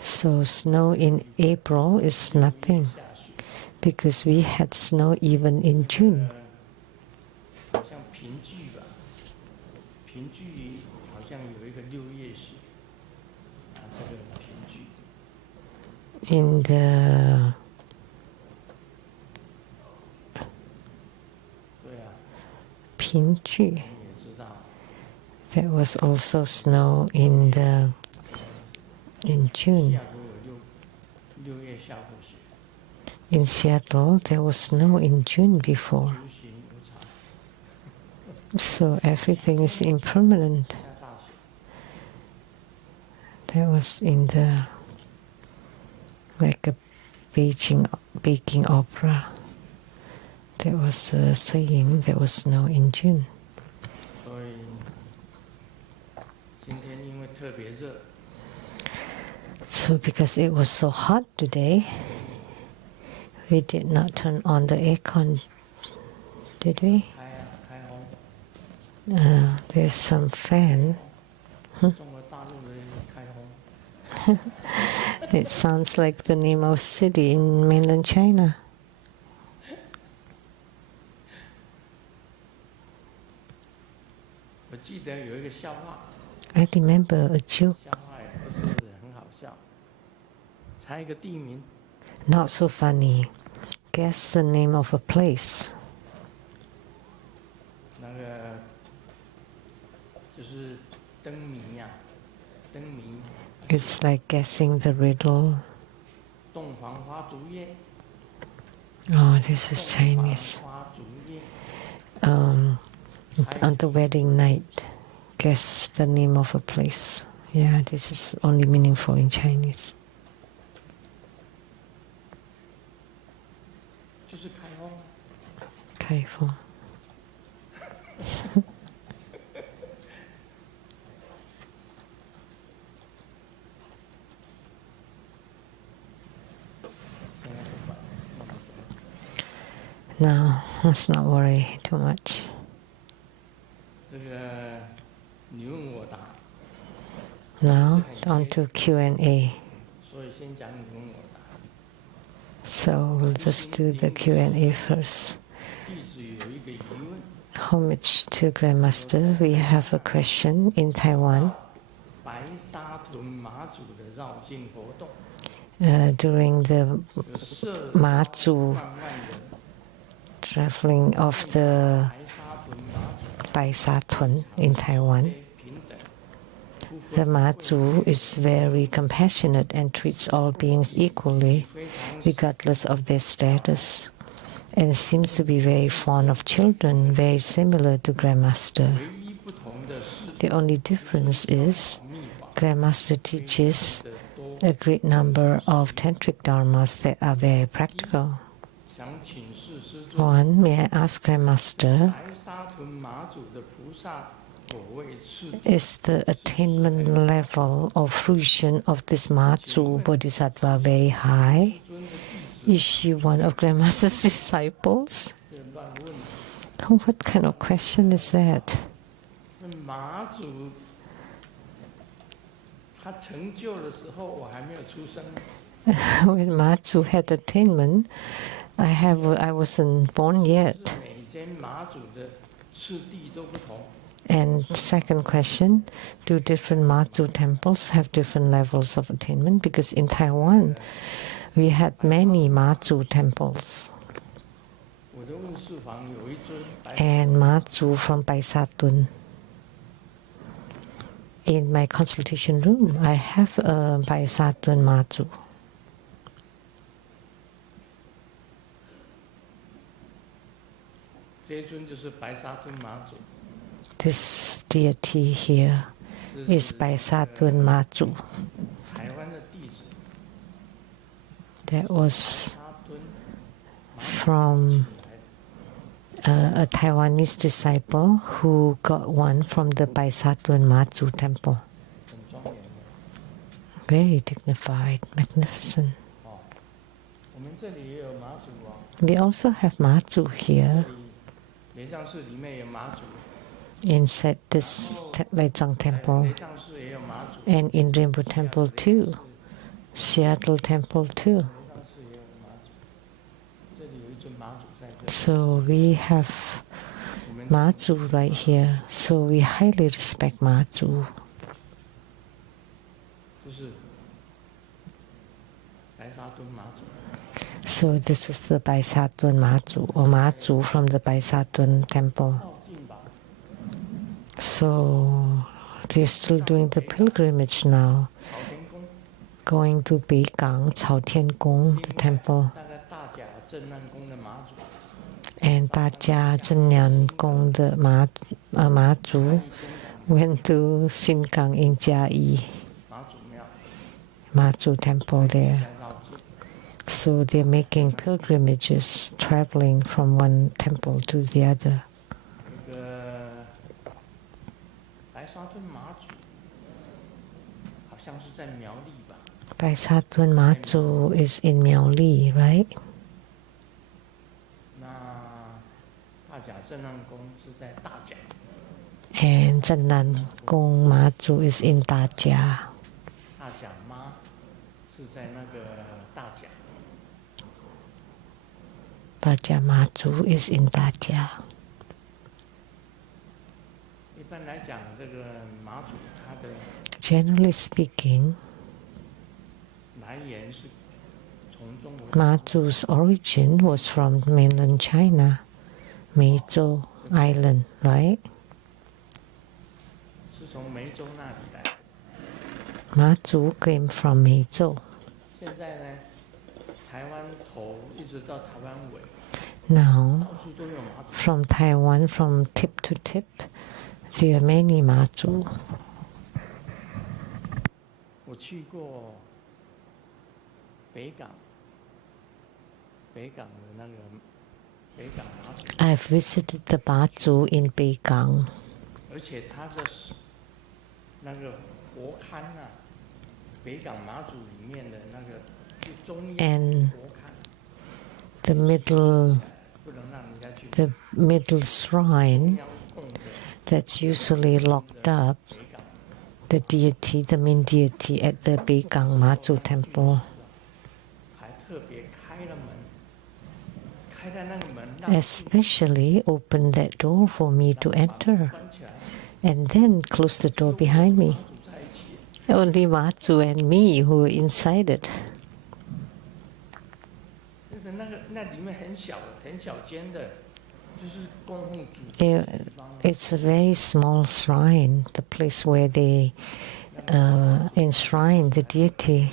So snow in April is nothing, because we had snow even in June. In the Pinju, there was also snow in June. In Seattle, there was snow in June before. So everything is impermanent. That was in the like a baking opera. There was a saying there was snow in June. So because it was so hot today, we did not turn on the aircon, did we? There's some fan. It sounds like the name of a city in mainland China. I remember a joke. Not so funny. Guess the name of a place. It's like guessing the riddle. Oh, this is Chinese. On the wedding night, guess the name of a place. Yeah, this is only meaningful in Chinese. Kaifeng. No, let's not worry too much. Now, on to Q&A. So we'll just do the Q&A first. Homage to Grandmaster. We have a question in Taiwan. During the Ma-Zu traveling of the Bai Sa Tun in Taiwan, the Ma-Zu is very compassionate and treats all beings equally, regardless of their status, and seems to be very fond of children, very similar to Grandmaster. The only difference is Grandmaster teaches a great number of tantric dharmas that are very practical. One, may I ask Grandmaster, is the attainment level of fruition of this Ma-Zu Bodhisattva very high? Is she one of Grandmaster's disciples? What kind of question is that? When Ma-Zu had attainment, I wasn't born yet. And second question, do different Ma-Zu temples have different levels of attainment? Because in Taiwan, we had many Ma-Zu temples. And Ma-Zu from Bai Sa Tun. In my consultation room, I have a Bai Sa Tun Ma-Zu. This deity here is Bai Sa Tun Ma-Zu. That was from a Taiwanese disciple who got one from the Bai Sa Tun Ma-Zu temple. Very dignified, magnificent. We also have Mazu here. Inside this Leizang temple. And in Rainbow Temple too. Seattle Temple too. So we have Mazu right here. So we highly respect Mazu. So this is the Baisatun Mazu, or Mazu from the Baisatun temple. So they're still doing the pilgrimage now, going to Beigang, Cao Tian Gong, the temple. And Dajia Zhenyan Gong, the Mazu, went to Xingang in Jiayi, Mazu temple there. So they're making pilgrimages, traveling from one temple to the other. Baisatun Mazu is in Miaoli, right? And Zhennan Gong Mazu is in Dajia. Dajia Mazu is in Dajia. Generally speaking, Mazu's origin was from mainland China, Meizhou Island, right? Mazu came from Meizhou. Now, from Taiwan, from tip to tip, there are many Mazu. I've visited the Mazu in Beigang. And the middle shrine that's usually locked up, the deity, the main deity at the Beigang Mazu temple, especially opened that door for me to enter and then closed the door behind me. Only Mazu and me who were inside it. It's a very small shrine, the place where they enshrine the deity.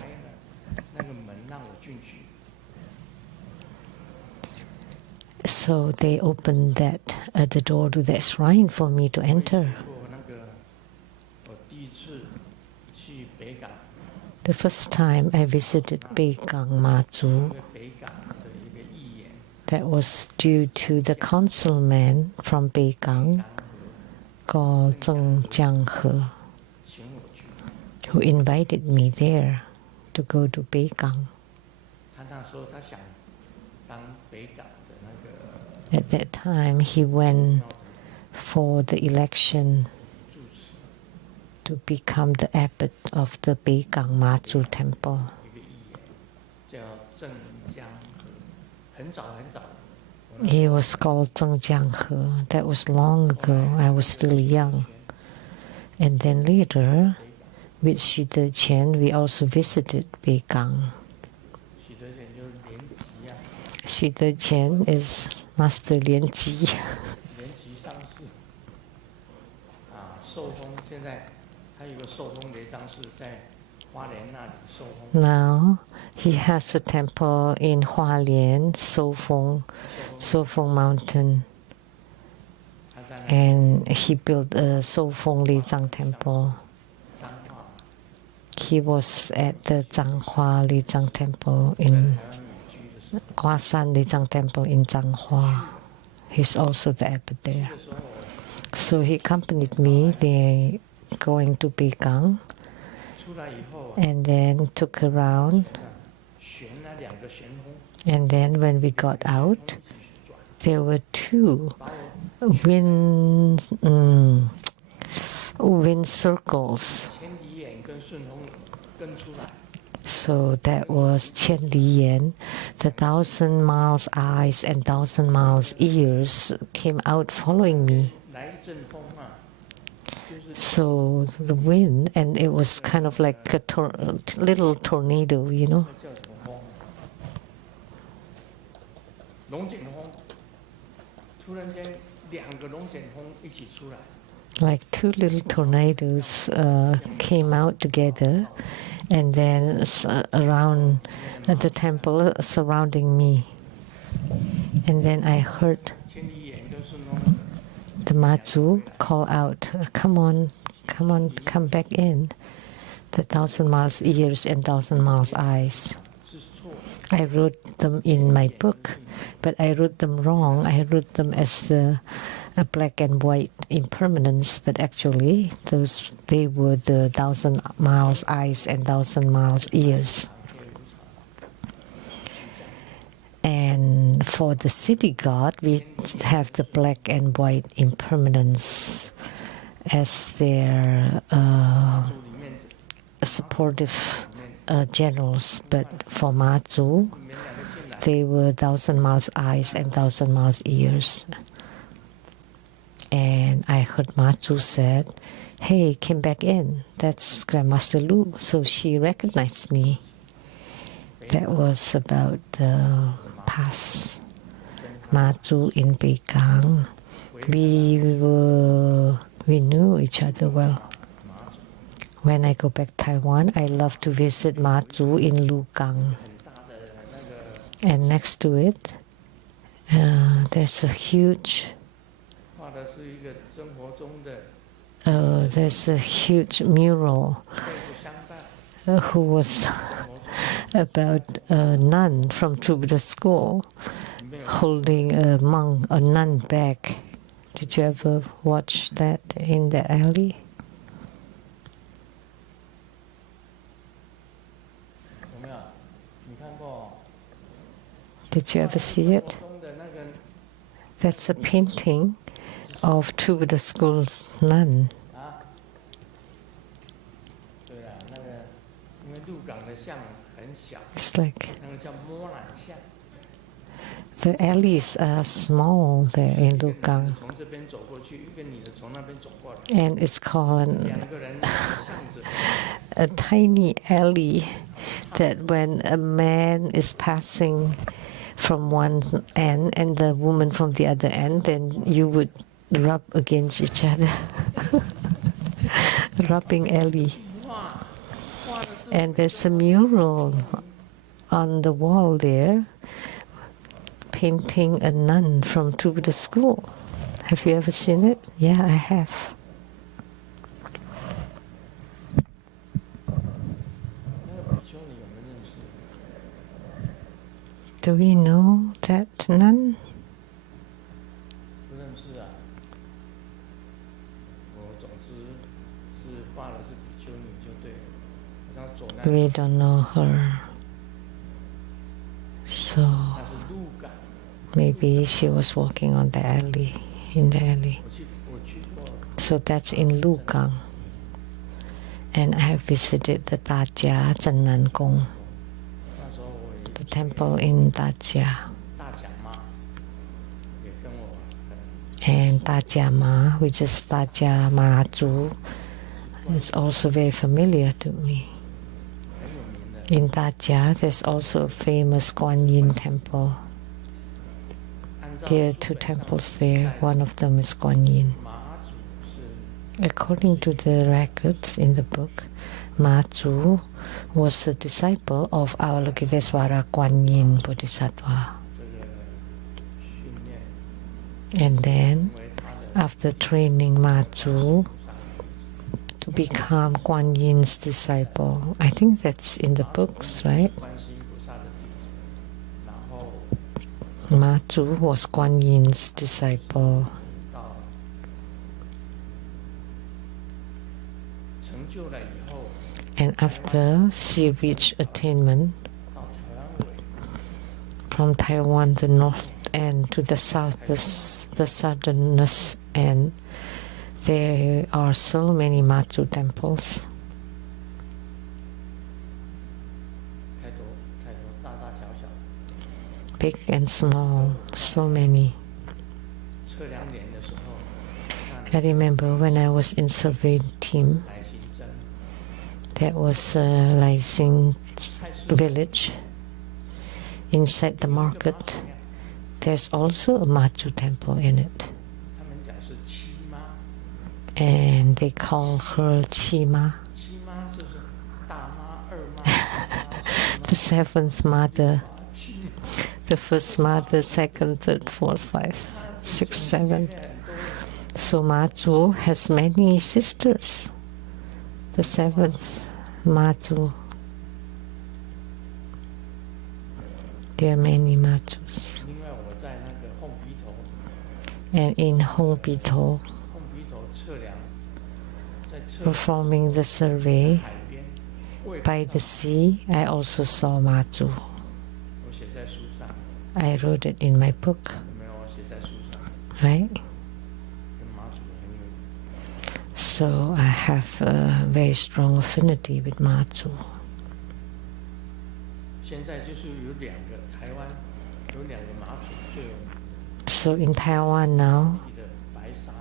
So they opened the door to that shrine for me to enter. The first time I visited Beigang Mazu, that was due to the councilman from Beigang called Zheng Jianghe, who invited me there to go to Beigang. At that time, he went for the election to become the abbot of the Beigang Mazu temple. He was called Zheng Jianghe. That was long ago. I was still young. And then later, with Xu Deqian, we also visited Beigang. Xu Deqian is Master Lian Ji. Now he has a temple in Hualien, Soufeng Mountain, and he built a Soufeng Lizang temple. He was at the Zhanghua Lizang temple in Guashan Lizang temple in Zhanghua. He's also the abbot there. So he accompanied me there, going to Beigang, and then took around And then when we got out, there were two wind circles. So that was Qian Li Yan, the 1,000 miles eyes and 1,000 miles ears came out following me. So the wind, and it was kind of like a little tornado, you know. Like two little tornadoes came out together, and then around the temple surrounding me. And then I heard the Matsu call out, come on, come back in. The 1,000 miles ears and 1,000 miles eyes. I wrote them in my book, but I wrote them wrong. I wrote them as the black and white impermanence, but actually they were the 1,000 miles eyes and 1,000 miles ears. And for the city god, we have the black and white impermanence as their supportive generals. But for Matsu, they were 1,000 miles eyes and 1,000 miles ears. And I heard Matsu said, "Hey, came back in. That's Grandmaster Lu." So she recognized me. That was about the past. Matsu in Beijing. We knew each other well. When I go back to Taiwan, I love to visit Matsu in Lugang. And next to it, there's a huge mural who was about a nun from True Buddha school holding a nun bag. Did you ever watch that in the alley? Did you ever see it? That's a painting of True Buddha school's nun. It's like the alleys are small there in Lugang, and it's called a tiny alley that when a man is passing from one end and the woman from the other end, then you would rub against each other. Rubbing alley. And there's a mural on the wall there painting a nun from True Buddha school. Have you ever seen it? Yeah, I have. Do we know that nun? We don't know her. So maybe she was walking on the alley, in the alley. So that's in Lugang. And I have visited the Tajia Zhennan Gong, the temple in Tajia. And Tajia Ma, which is Tajia Matsu, is also very familiar to me. In Tajia, there's also a famous Guan Yin temple. There are two temples there. One of them is Guan Yin. According to the records in the book, Matsu was a disciple of Avalokitesvara Guan Yin Bodhisattva. And then, after training Matsu to become Guan Yin's disciple, I think that's in the books, right? Matsu was Guan Yin's disciple. And after she reached attainment, from Taiwan, the north end, to the south, the southernmost end. There are so many Matsu temples. Big and small, so many. I remember when I was in survey team, there was a Lian village. Inside the market, there's also a Matsu temple in it. And they call her Qima, the seventh mother, the first mother, second, third, fourth, five, six, seven. So Matsu has many sisters. The seventh Matsu. There are many Matsus. And in Hongbito, performing the survey by the sea, I also saw Matsu. I wrote it in my book, right? So I have a very strong affinity with Matsu. So in Taiwan now,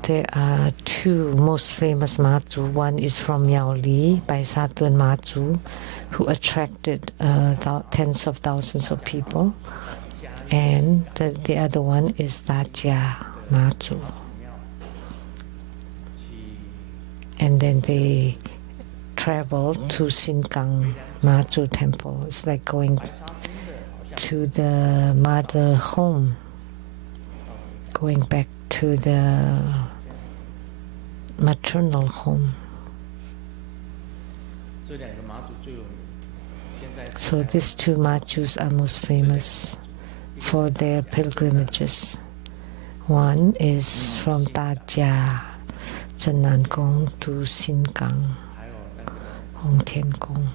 there are two most famous Matsu. One is from Miaoli, Baisatun Matsu, who attracted tens of thousands of people. And the other one is Tatya Matsu. And then they travel to Singang Matsu temple. It's like going to the mother home, going back to the maternal home. So these two Matsus are most famous for their pilgrimages. One is from Tatya Zhenan Gong to Singang Hongtian Gong,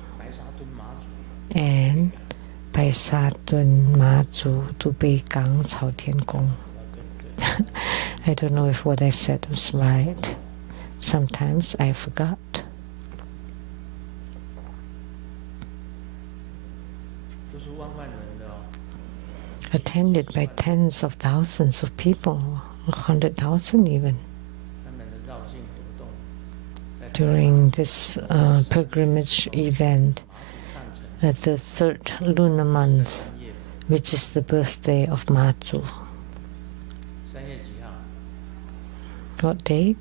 and Baisatun Matsu to Beigang Caotian Gong. I don't know if what I said was right. Sometimes I forgot. Attended by tens of thousands of people, 100,000 even. During this pilgrimage event at the third lunar month, which is the birthday of Matsu. What date?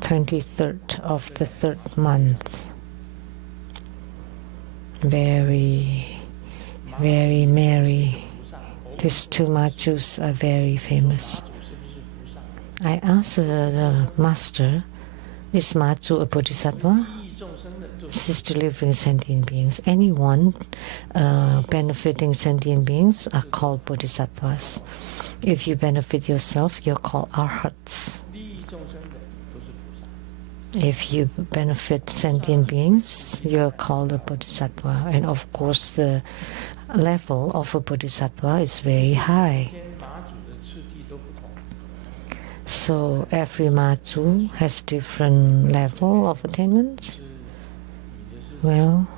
23rd of the third month. Very, very merry. These two Matsus are very famous. I asked the master, is Matsu a bodhisattva? This is delivering sentient beings. Anyone benefiting sentient beings are called bodhisattvas. If you benefit yourself, you're called arhats. If you benefit sentient beings, you're called a bodhisattva. And of course, the level of a bodhisattva is very high. So every Matsu has different level of attainment. Well,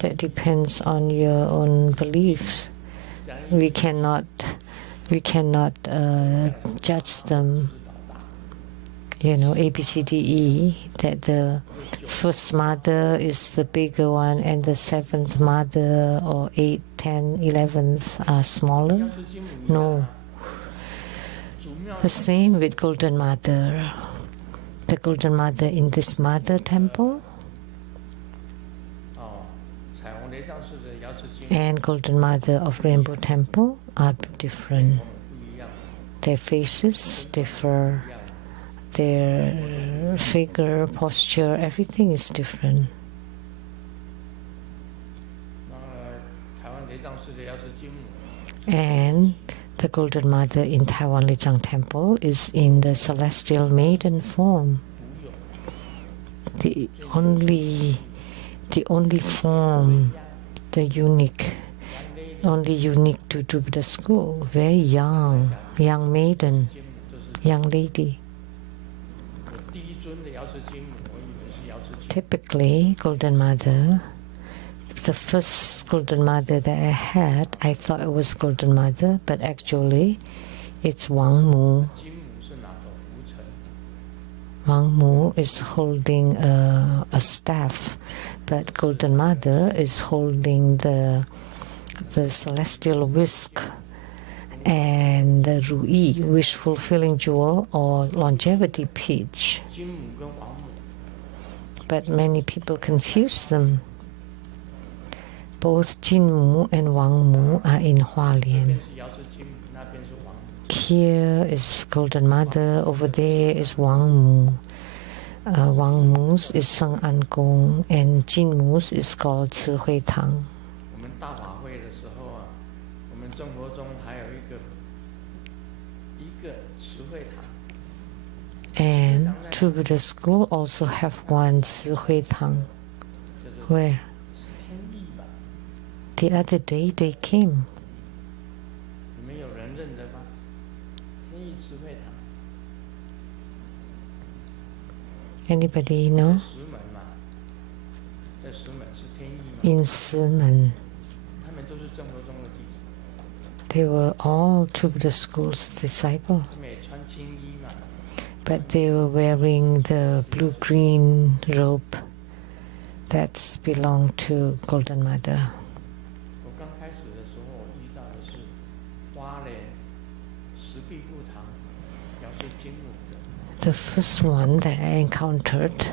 that depends on your own belief. We cannot judge them. You know, A, B, C, D, E, that the first mother is the bigger one and the seventh mother or 8th, 10th, 11th are smaller. No. The same with Golden Mother. The Golden Mother in this Mother Temple and Golden Mother of Rainbow Temple are different. Their faces differ. Their figure, posture, everything is different. And the Golden Mother in Taiwan Lijiang Temple is in the celestial maiden form. The only form the unique, only unique to Buddha school. Very young maiden, young lady. Typically, Golden Mother, the first Golden Mother that I had, I thought it was Golden Mother, but actually it's Wang Mu. Wang Mu is holding a staff, but Golden Mother is holding the celestial whisk and the ruyi, wish-fulfilling jewel, or longevity peach. But many people confuse them. Both Jin Mu and Wang Mu are in Hualien. Here is Golden Mother, over there is Wang Mu. Wang Mu's is Seng An Gong, and Jin Mu's is called Ci Hui Tang. And True Buddha School also have one Ci Hui Tang. Where? The other day they came. Anybody know? In Shimen. They were all True Buddha School's disciples. But they were wearing the blue-green robe that belonged to Golden Mother. The first one that I encountered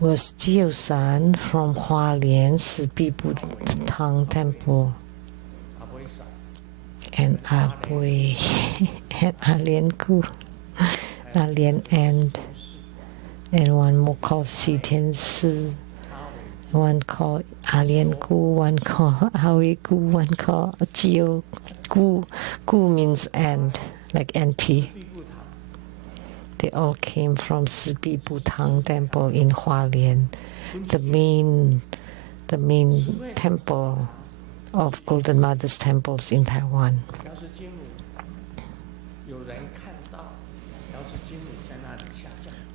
was Jiu-san from Hualien Sibi Butang Temple, and Abui and Alien Gu, Alien and one more called Si Tian Si, one called Alien Gu, one called Aoi Gu, one called Jiu Gu. Gu means and, like anti. They all came from Sibi Butang Temple in Hualien, the main temple of Golden Mother's temples in Taiwan.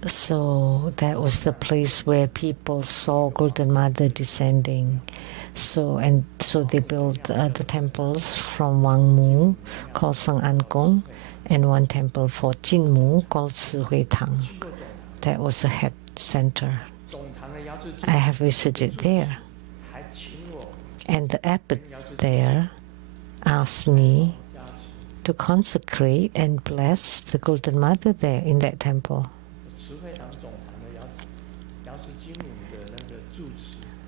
So that was the place where people saw Golden Mother descending. So they built the temples from Wang Mu called Seng An Gong, and one temple for Jin Mu called Ci Hui Tang. That was the head center. I have visited there. And the abbot there asked me to consecrate and bless the Golden Mother there in that temple.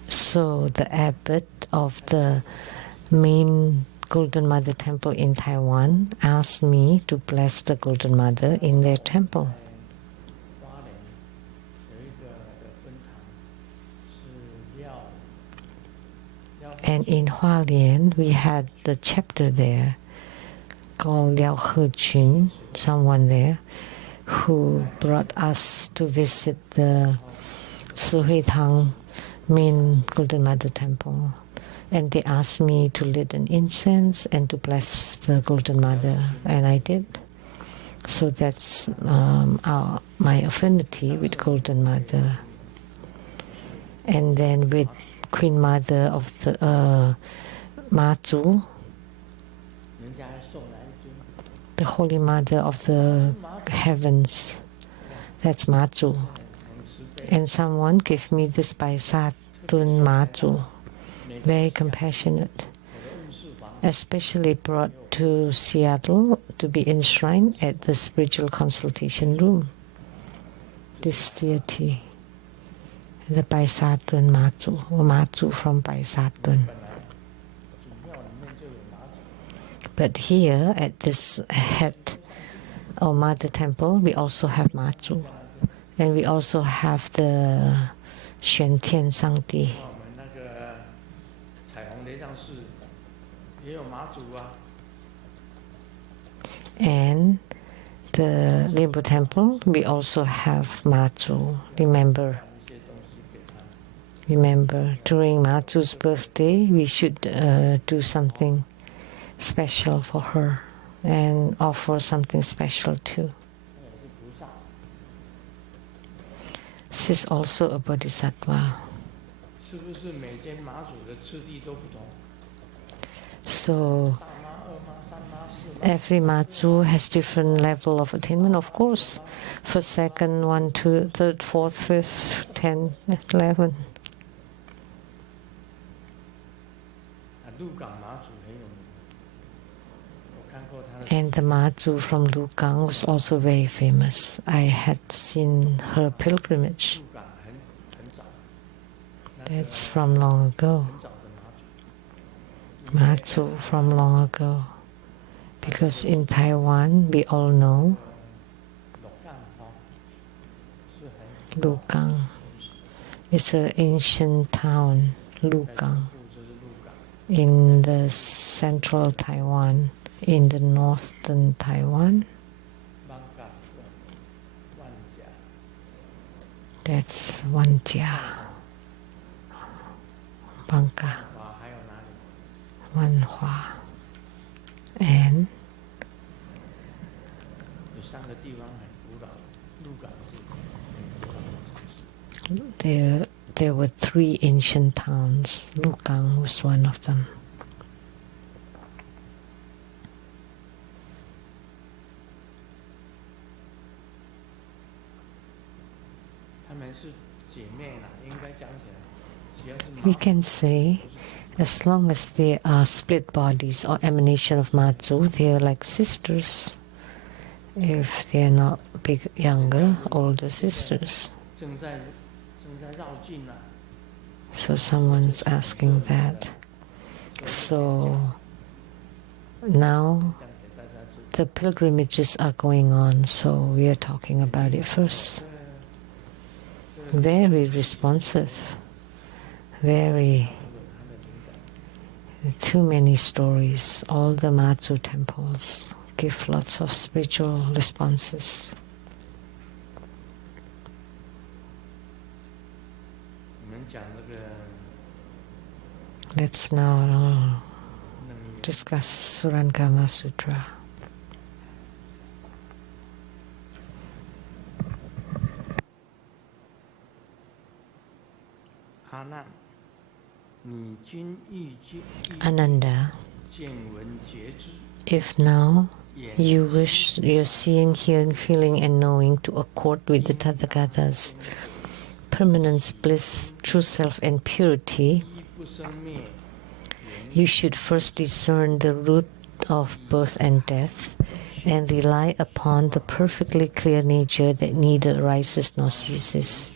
So the abbot of the main Golden Mother temple in Taiwan asked me to bless the Golden Mother in their temple. And in Hualien, we had the chapter there called Liao He Chun, someone there, who brought us to visit the Ci Hui Tang main Golden Mother temple. And they asked me to lit an incense and to bless the Golden Mother, and I did. So that's my affinity with Golden Mother. And then with Queen Mother of the Ma-Zu, the Holy Mother of the heavens, that's Ma-Zu. And someone gave me this Baisatun Ma-Zu, very compassionate, especially brought to Seattle to be enshrined at the spiritual consultation room. This deity, the Baisatun Ma-Zu, or Ma-Zu from Baisatun. But here at this head or mother temple, we also have Ma-Zu. And we also have the Xuan Tian Sangdi. And the Limbo Temple, we also have Ma-Zu. Remember, Remember, during Matsu's birthday, we should do something special for her and offer something special too. She's also a bodhisattva. So every Matsu has different level of attainment, of course. First, second, 1, 2, third, fourth, fifth, 10, 11. And the Matsu from Lugang was also very famous. I had seen her pilgrimage. That's from long ago. Matsu from long ago. Because in Taiwan, we all know Lugang is an ancient town, Lugang, in the central Taiwan, in the northern Taiwan. That's Wanjia, Bangka, Wanhua, and there were 3 ancient towns. Lugang was one of them. We can say, as long as they are split bodies or emanation of Matsu, they are like sisters. If they are not younger, older sisters. So someone's asking that. So now the pilgrimages are going on, so we are talking about it first. Very responsive. Very. Too many stories. All the Matsu temples give lots of spiritual responses. Let's now discuss Shurangama Sutra. Ananda, if now you wish your seeing, hearing, feeling and knowing to accord with the Tathagata's permanence, bliss, true self and purity, you should first discern the root of birth and death and rely upon the perfectly clear nature that neither arises nor ceases.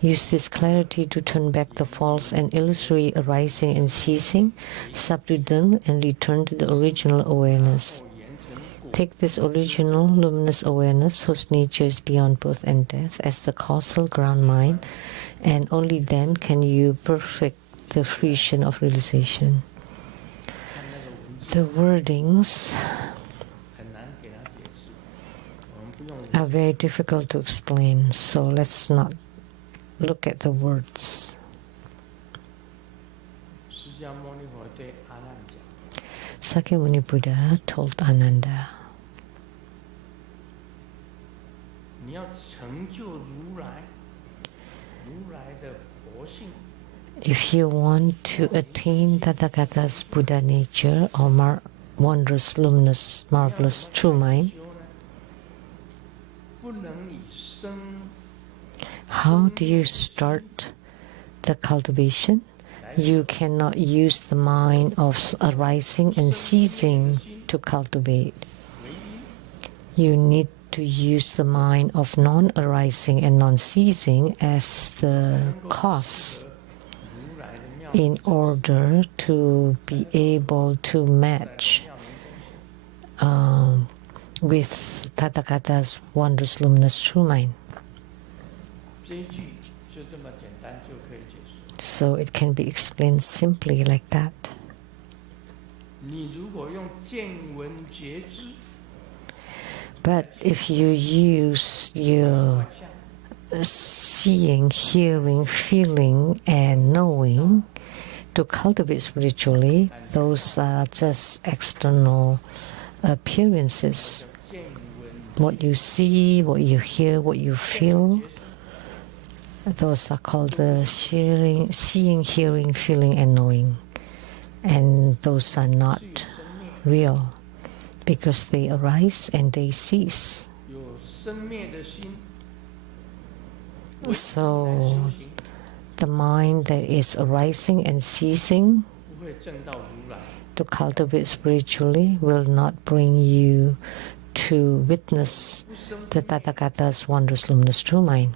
Use this clarity to turn back the false and illusory arising and ceasing, subdue them, and return to the original awareness. Take this original luminous awareness, whose nature is beyond birth and death, as the causal ground mind, and only then can you perfect the fruition of realization. The wordings are very difficult to explain, so let's not look at the words. Sakyamuni Buddha told Ananda, if you want to attain Tathagata's Buddha nature or wondrous, luminous, marvelous true mind, how do you start the cultivation? You cannot use the mind of arising and ceasing to cultivate. You need to use the mind of non-arising and non-ceasing as the cause in order to be able to match with Tathagata's wondrous, luminous true mind. So it can be explained simply like that. But if you use your seeing, hearing, feeling, and knowing to cultivate spiritually, those are just external appearances. What you see, what you hear, what you feel, those are called the seeing, hearing, feeling, and knowing. And those are not real because they arise and they cease. So the mind that is arising and ceasing to cultivate spiritually will not bring you to witness the Tathagata's wondrous luminous true mind.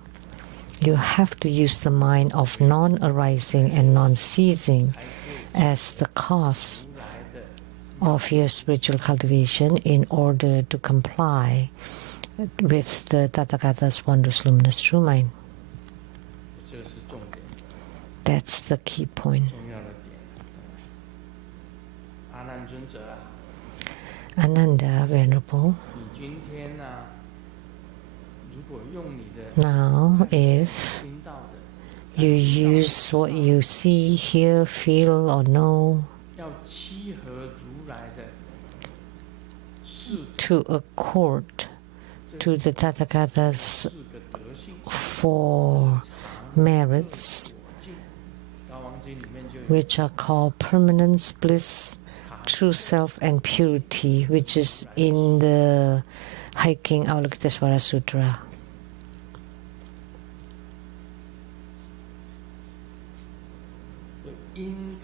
You have to use the mind of non-arising and non-ceasing as the cause of your spiritual cultivation in order to comply with the Tathagata's wondrous luminous true mind. That's the key point. Ananda, Venerable, now if you use what you see, hear, feel, or know to accord to the Tathagata's four merits, which are called permanence, bliss, true self, and purity, which is in the Hiking Avalokitesvara Sutra.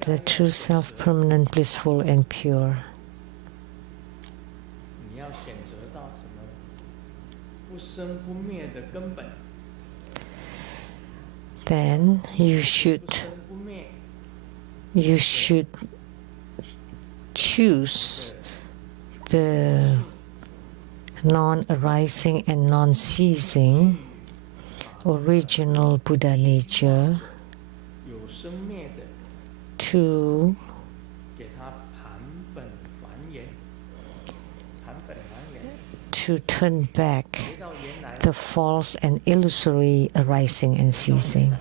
The true self, permanent, blissful, and pure. Then you should choose the non-arising and non-ceasing original Buddha nature to turn back the false and illusory arising and ceasing.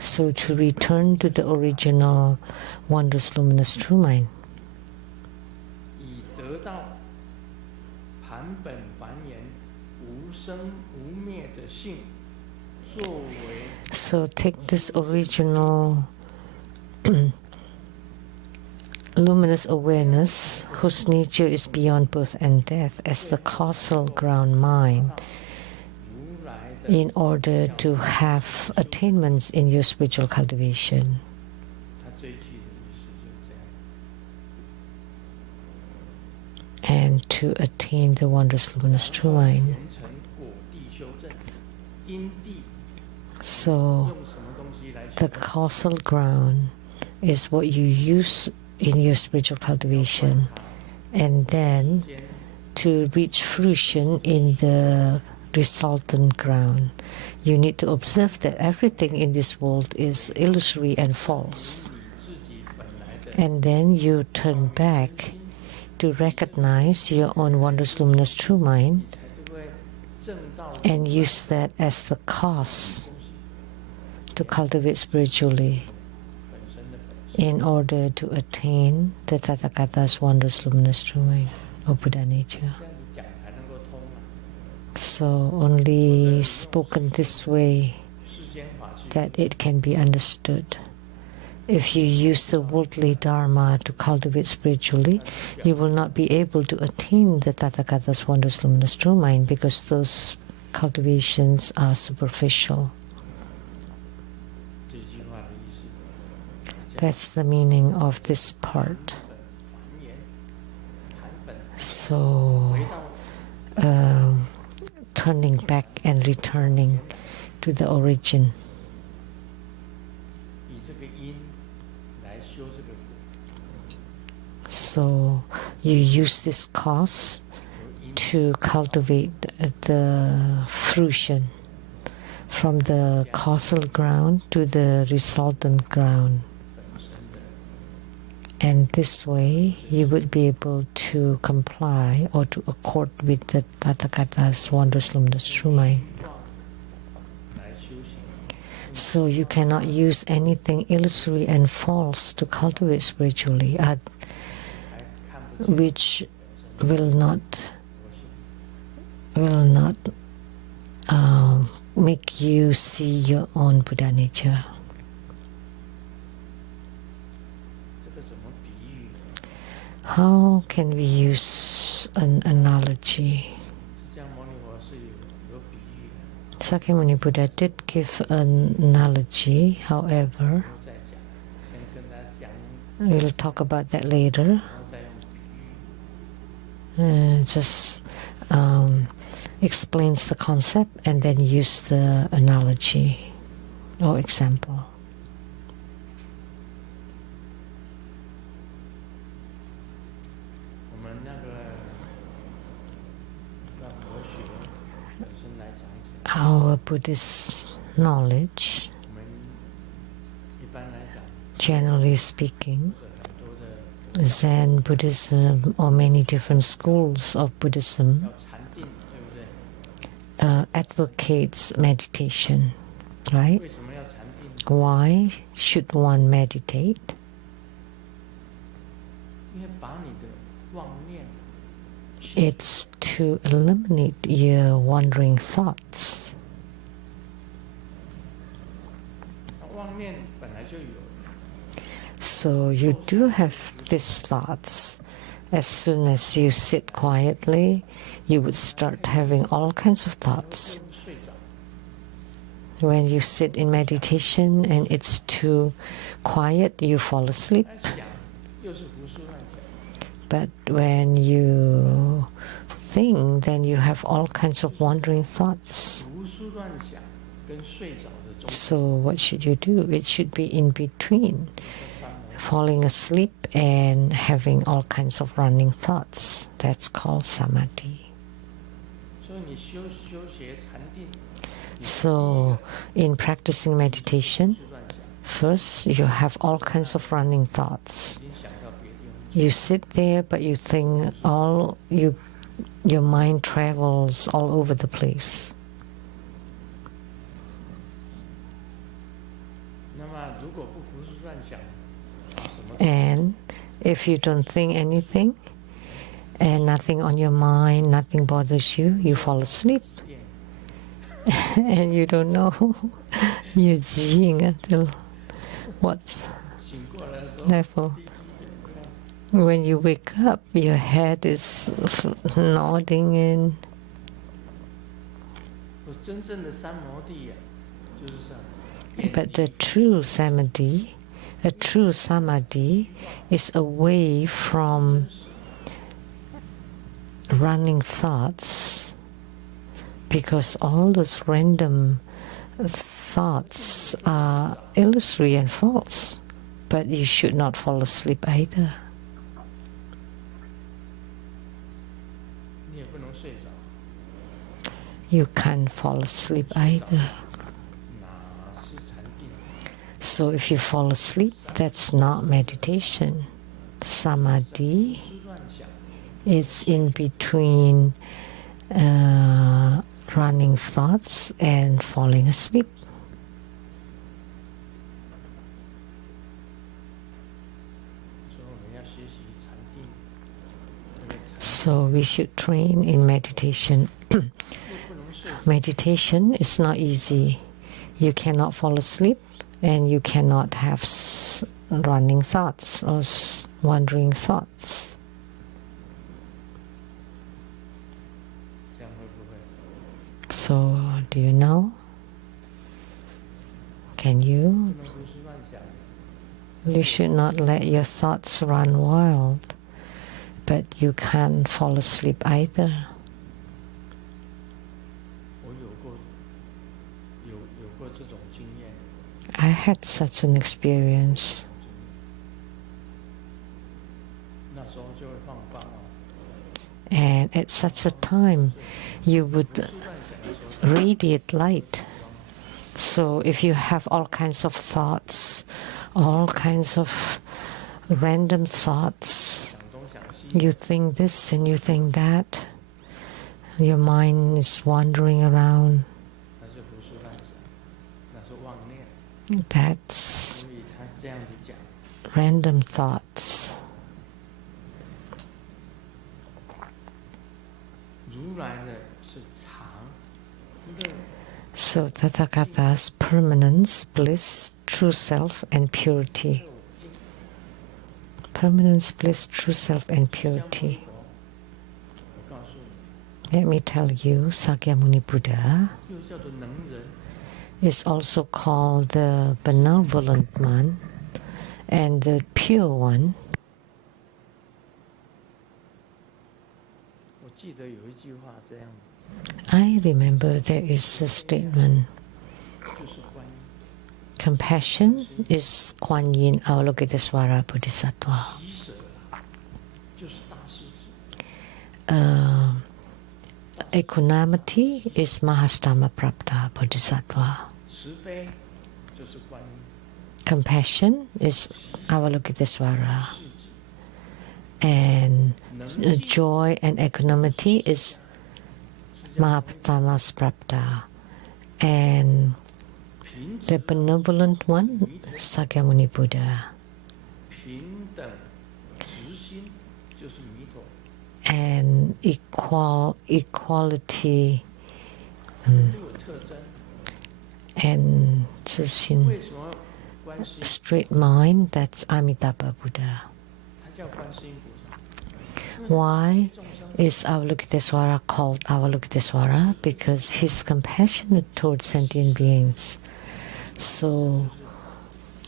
So to return to the original wondrous luminous true mind. So take this original luminous awareness, whose nature is beyond birth and death, as the causal ground mind, in order to have attainments in your spiritual cultivation. And to attain the wondrous luminous true mind. So the causal ground is what you use in your spiritual cultivation, and then to reach fruition in the resultant ground, you need to observe that everything in this world is illusory and false. And then you turn back to recognize your own wondrous luminous true mind and use that as the cause to cultivate spiritually in order to attain the Tathagata's wondrous luminous true mind or Buddha nature. So only spoken this way that it can be understood. If you use the worldly Dharma to cultivate spiritually, you will not be able to attain the Tathagata's wondrous luminous true mind because those cultivations are superficial. That's the meaning of this part. So, turning back and returning to the origin. So, you use this cause to cultivate the fruition from the causal ground to the resultant ground. And this way, you would be able to comply or to accord with the Tathagata's wondrous luminous true mind. So you cannot use anything illusory and false to cultivate spiritually, which will not make you see your own Buddha nature. How can we use an analogy? Sakyamuni Buddha did give an analogy, however, we'll talk about that later. Just explains the concept and then use the analogy or example. Our Buddhist knowledge, generally speaking, Zen Buddhism or many different schools of Buddhism advocates meditation, right? Why should one meditate? It's to eliminate your wandering thoughts. So you do have these thoughts. As soon as you sit quietly, you would start having all kinds of thoughts. When you sit in meditation and it's too quiet, you fall asleep. But when you think, then you have all kinds of wandering thoughts. So what should you do? It should be in between falling asleep and having all kinds of running thoughts. That's called samadhi. So in practicing meditation, first you have all kinds of running thoughts. You sit there, but you think your mind travels all over the place. And if you don't think anything and nothing on your mind, nothing bothers you, you fall asleep. And you don't know you're Jing until what level. When you wake up, your head is nodding and but the true samadhi, a true samadhi is away from running thoughts, because all those random thoughts are illusory and false. But you should not fall asleep either. You can't fall asleep either. So if you fall asleep, that's not meditation. Samadhi is in between running thoughts and falling asleep. So we should train in meditation. Meditation is not easy. You cannot fall asleep and you cannot have running thoughts or wandering thoughts. So, do you know? Can you? You should not let your thoughts run wild, but you can't fall asleep either. I had such an experience. And at such a time, you would radiate light. So if you have all kinds of thoughts, all kinds of random thoughts, you think this and you think that, your mind is wandering around. That's 所以他这样子讲， random thoughts. 如来的是常乐。 So Tathagata's permanence, bliss, true self, and purity. Permanence, bliss, true self, and purity. 我告诉你， Let me tell you, Sakyamuni Buddha 又叫做能人， is also called the benevolent one and the pure one. 我记得有一句话这样子， I remember there is a statement. 就是观音， Compassion is Kuan Yin Avalokitesvara Bodhisattva. 喜舍就是大势至， Equanimity is Mahastama Prapta Bodhisattva. 慈悲就是观音， Compassion is Avalokitesvara. And joy and equanimity is Mahastama Prapta. And 平 the benevolent one, Sakyamuni Buddha. 平等直心就是弥陀， And equality 都有特征。 and 自信, 为什么观世音 straight mind, that's Amitabha Buddha. 他叫观世音菩萨？ Why is Avalokitesvara called Avalokitesvara? Because he's compassionate towards sentient beings. So,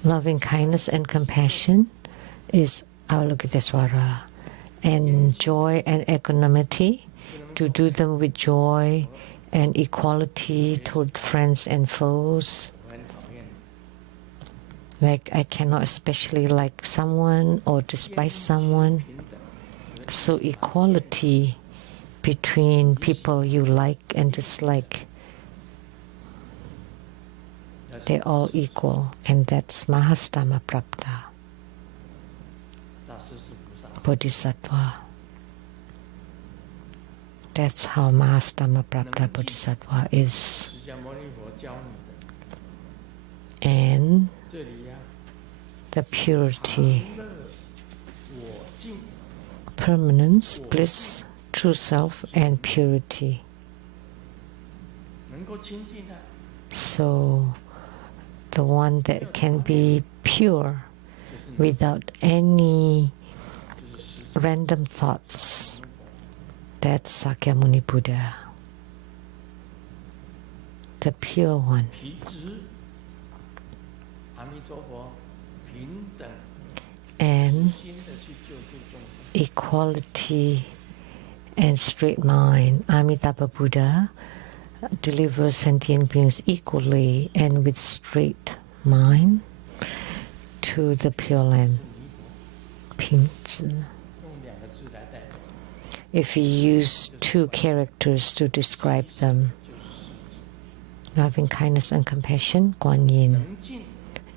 loving kindness and compassion is Avalokitesvara. And joy and equanimity, to do them with joy and equality toward friends and foes. 我很讨厌， Like I cannot especially like someone or despise someone. 平等 So equality between people you like and dislike, they're all equal, and that's Mahastama Prapta 大势至菩萨， Bodhisattva. That's how Mahastama Prapta Bodhisattva is. 释迦牟尼佛教你的， And 这里呀、 the purity, 乐我净， permanence, bliss, true self, and purity. 能够亲近的， So the one that can be pure without any 就是实 random thoughts, that's Sakyamuni Buddha, the pure one. 平直。阿弥陀佛，平等 And 心的去救度众生， equality and straight mind, Amitabha Buddha delivers sentient beings equally and with straight mind to the Pure Land. 平直. 用两个字来代表， If you use two characters to describe them, 就是实质。 loving kindness and compassion, Kuan Yin, 能进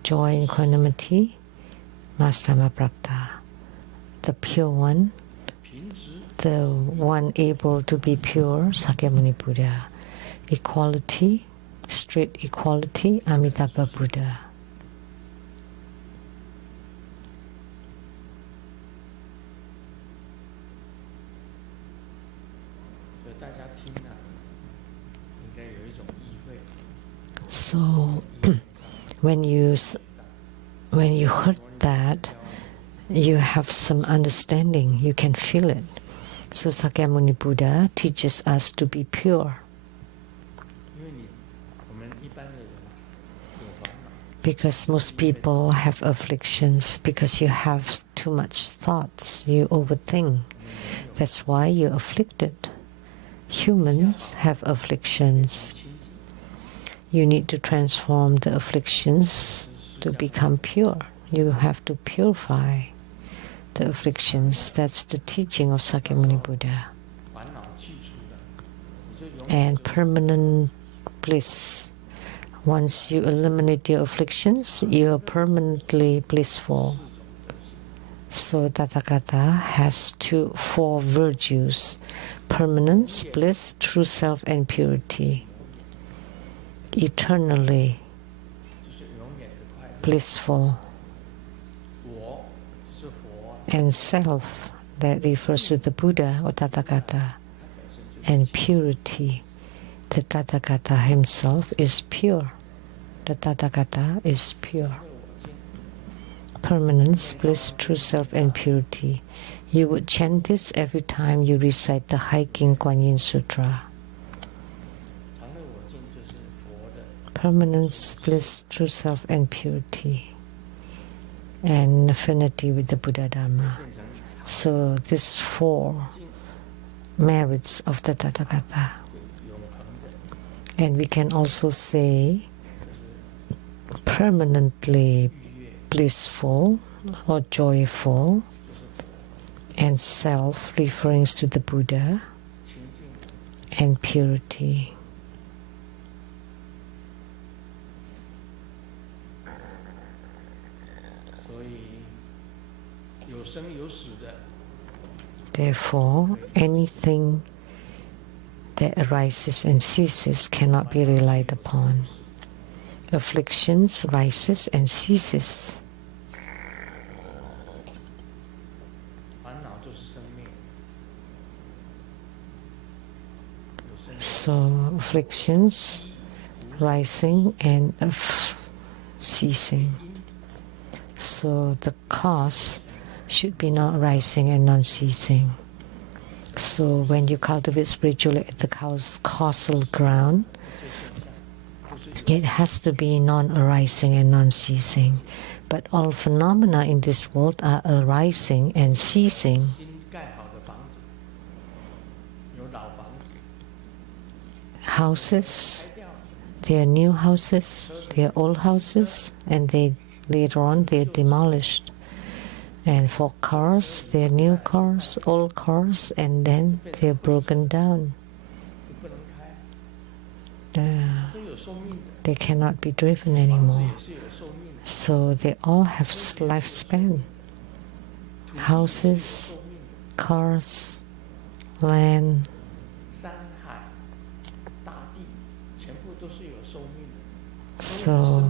joy and equanimity, Mahastama Prapta, the pure one, 平直 the one able to be pure, Sakyamuni Buddha, equality, straight equality, Amitabha Buddha. 所以大家听了，应该有一种意会。 So when you heard that, you have some understanding, you can feel it. So Sakyamuni Buddha teaches us to be pure. 因为我们一般的人有烦恼， Because most people have afflictions, because you have too much thoughts, you overthink. That's why you're afflicted. Humans have afflictions. 清净 You need to transform the afflictions to become pure. You have to purify the afflictions. That's the teaching of Sakyamuni Buddha. 烦恼去除了，你就永 And 远 permanent bliss. Once you eliminate your afflictions, you are permanently blissful. So Tathagata has four virtues: permanence, bliss, true self, and purity. Eternally, 就是永远的 blissful. And self, that refers to the Buddha or Tathagata. And purity, the Tathagata himself is pure. The Tathagata is pure. Permanence, bliss, true self, and purity. You would chant this every time you recite the Hiking Guan Yin Sutra. Permanence, bliss, true self, and purity. And affinity with the Buddhadharma. So these 4 merits of the Tathagata. And we can also say permanently blissful or joyful, and self referring to the Buddha, and purity. Therefore, anything that arises and ceases cannot be relied upon. Afflictions rises and ceases. So afflictions rising and ceasing. So the cause should be not rising and non-ceasing. So when you cultivate spiritually at the causal ground, it has to be non-arising and non-ceasing. But all phenomena in this world are arising and ceasing. Houses, they are new houses, they are old houses, and they later on they are demolished. And for cars, they are new cars, old cars, and then they are broken down. They cannot be driven anymore. So they all have lifespan. Houses, cars, land. So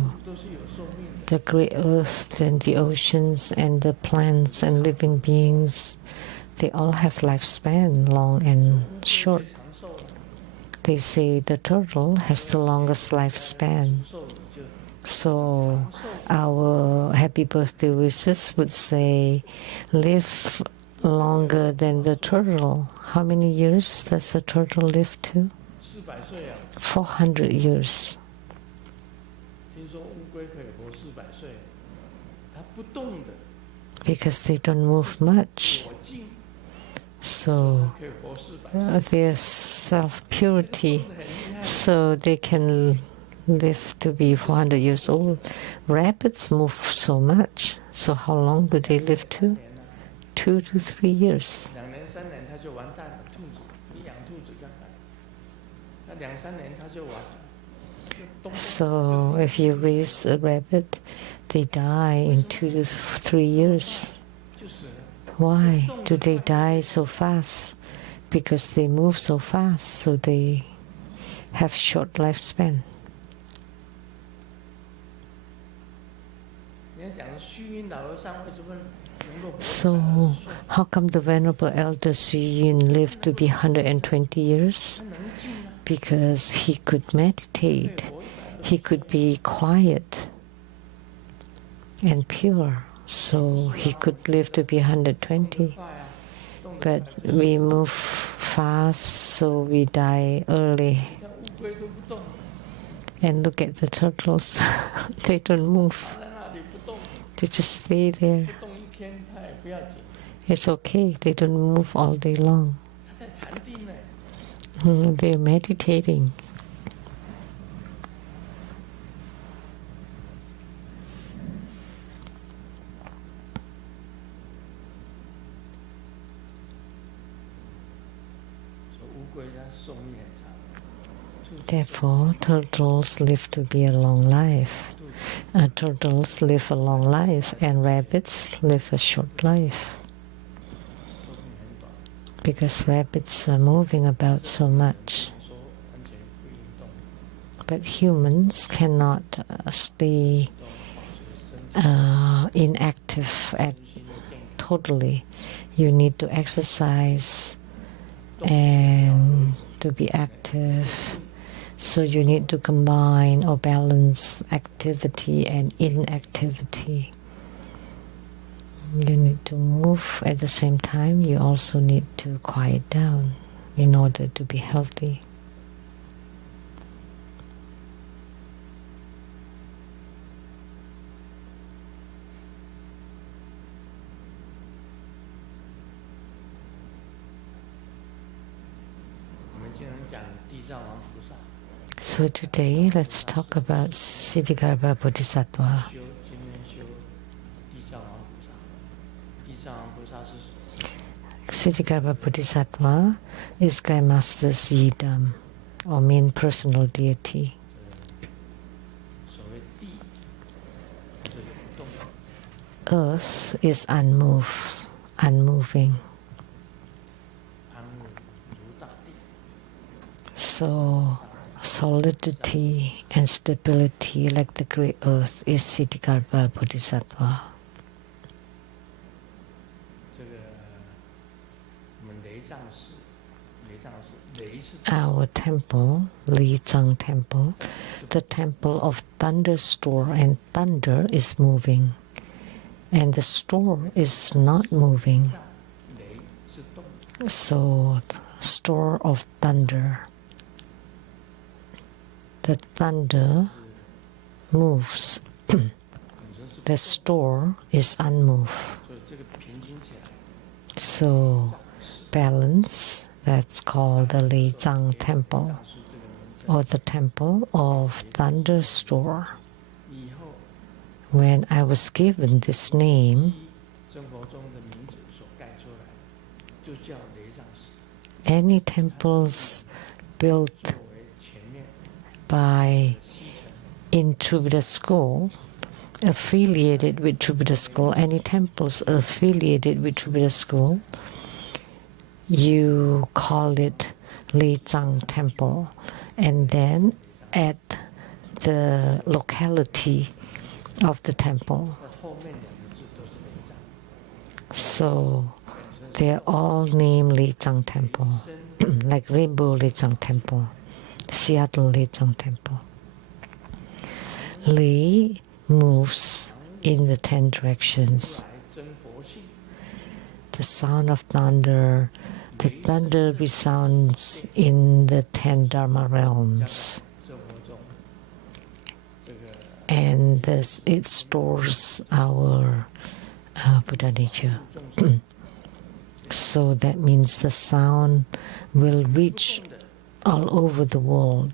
the great earth and the oceans and the plants and living beings, they all have lifespan, long and short. They say the turtle has the longest lifespan. So our happy birthday wishes would say, live longer than the turtle. How many years does the turtle live to? 400 years. Because they don't move much. So their self-purity, so they can live to be 400 years old. Rabbits move so much. So how long do they live to? 2 to 3 years. So if you raise a rabbit, they die in 2 to 3 years. Why do they die so fast? Because they move so fast, so they have short lifespan. So how come the Venerable Elder Sheng-Yen lived to be 120 years? Because he could meditate, he could be quiet and pure, so he could live to be 120. But we move fast, so we die early. And look at the turtles, they don't move. They just stay there. It's okay, they don't move all day long. They're meditating. Therefore, turtles live to be a long life. Turtles live a long life, and rabbits live a short life. Because rabbits are moving about so much. But humans cannot stay inactive totally. You need to exercise and to be active. So you need to combine or balance activity and inactivity. You need to move at the same time. You also need to quiet down in order to be healthy. So today, let's talk about Ksitigarbha Bodhisattva. Ksitigarbha Bodhisattva is Grandmaster's yidam, or main personal deity. Earth is unmoving. So solidity and stability like the great earth is Ksitigarbha Bodhisattva. Our temple, Lian temple, the temple of thunder store, and thunder is moving, and the store is not moving. So, store of thunder. The thunder moves. The store is unmoved. So, balance, that's called the Lian temple, or the temple of thunder store. When I was given this name, any temples built in Buddha school, affiliated with Buddha school, any temples affiliated with Buddha school, you call it Lian temple, and then at the locality of the temple. So they're all named Lian temple, like Rainbow Lian temple, Seattle Lian temple. Li moves in the 10 directions. The sound of thunder, the thunder resounds in the 10 Dharma realms. And it stores our Buddha nature. So that means the sound will reach all over the world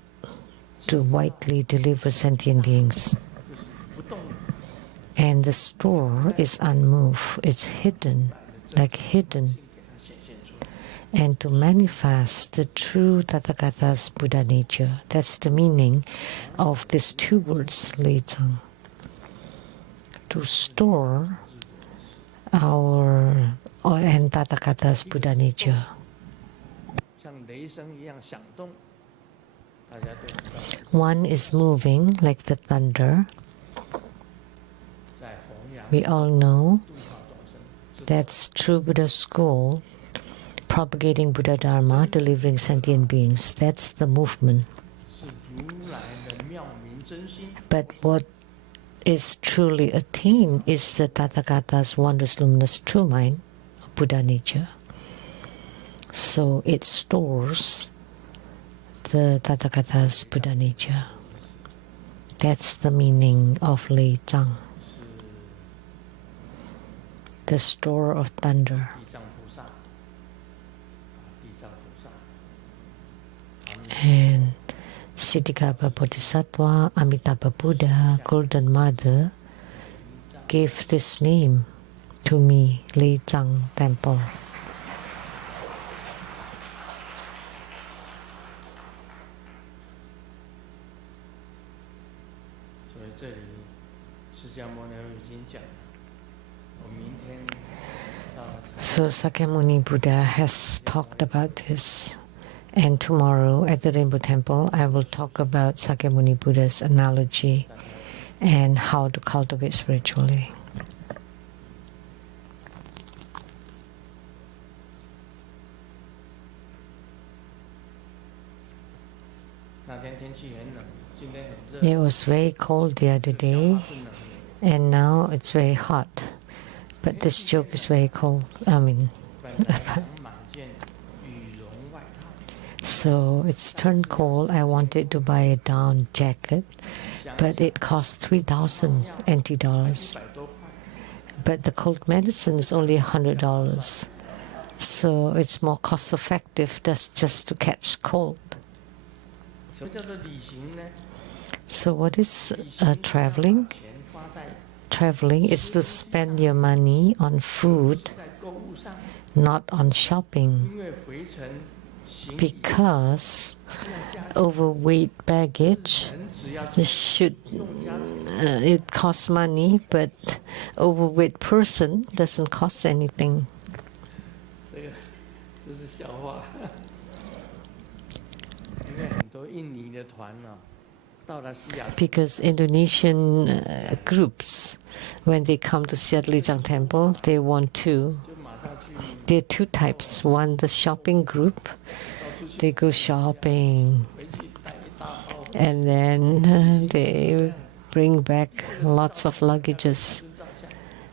to widely deliver sentient beings. And the store is unmoved, it's hidden, like hidden. And to manifest the true Tathagata's Buddha nature, that's the meaning of these 2 words, Lian. To store our and Tathagata's Buddha nature. One is moving like the thunder. We all know that's true Buddha school, propagating Buddhadharma, delivering sentient beings. That's the movement. But what is truly attained is the Tathagata's wondrous luminous true mind, Buddha nature. So it stores the Tathagata's Buddha nature. That's the meaning of Lian, the store of thunder. And Ksitigarbha Bodhisattva, Amitabha Buddha, Golden Mother, gave this name to me, Lian Temple. So Sakyamuni Buddha has talked about this, and tomorrow at the Rainbow Temple I will talk about Sakyamuni Buddha's analogy and how to cultivate spiritually. It was very cold the other day, and now it's very hot. But this joke is very cold. So it's turned cold. I wanted to buy a down jacket, but it cost 3,000 NT dollars. But the cold medicine is only $100. So it's more cost effective just to catch cold. So what is traveling? Traveling is to spend your money on food, not on shopping. Because overweight baggage it costs money, but overweight person doesn't cost anything. Because Indonesian groups, when they come to Siatlijang Temple, they want to. There are two types. One, the shopping group. They go shopping, and then they bring back lots of luggages.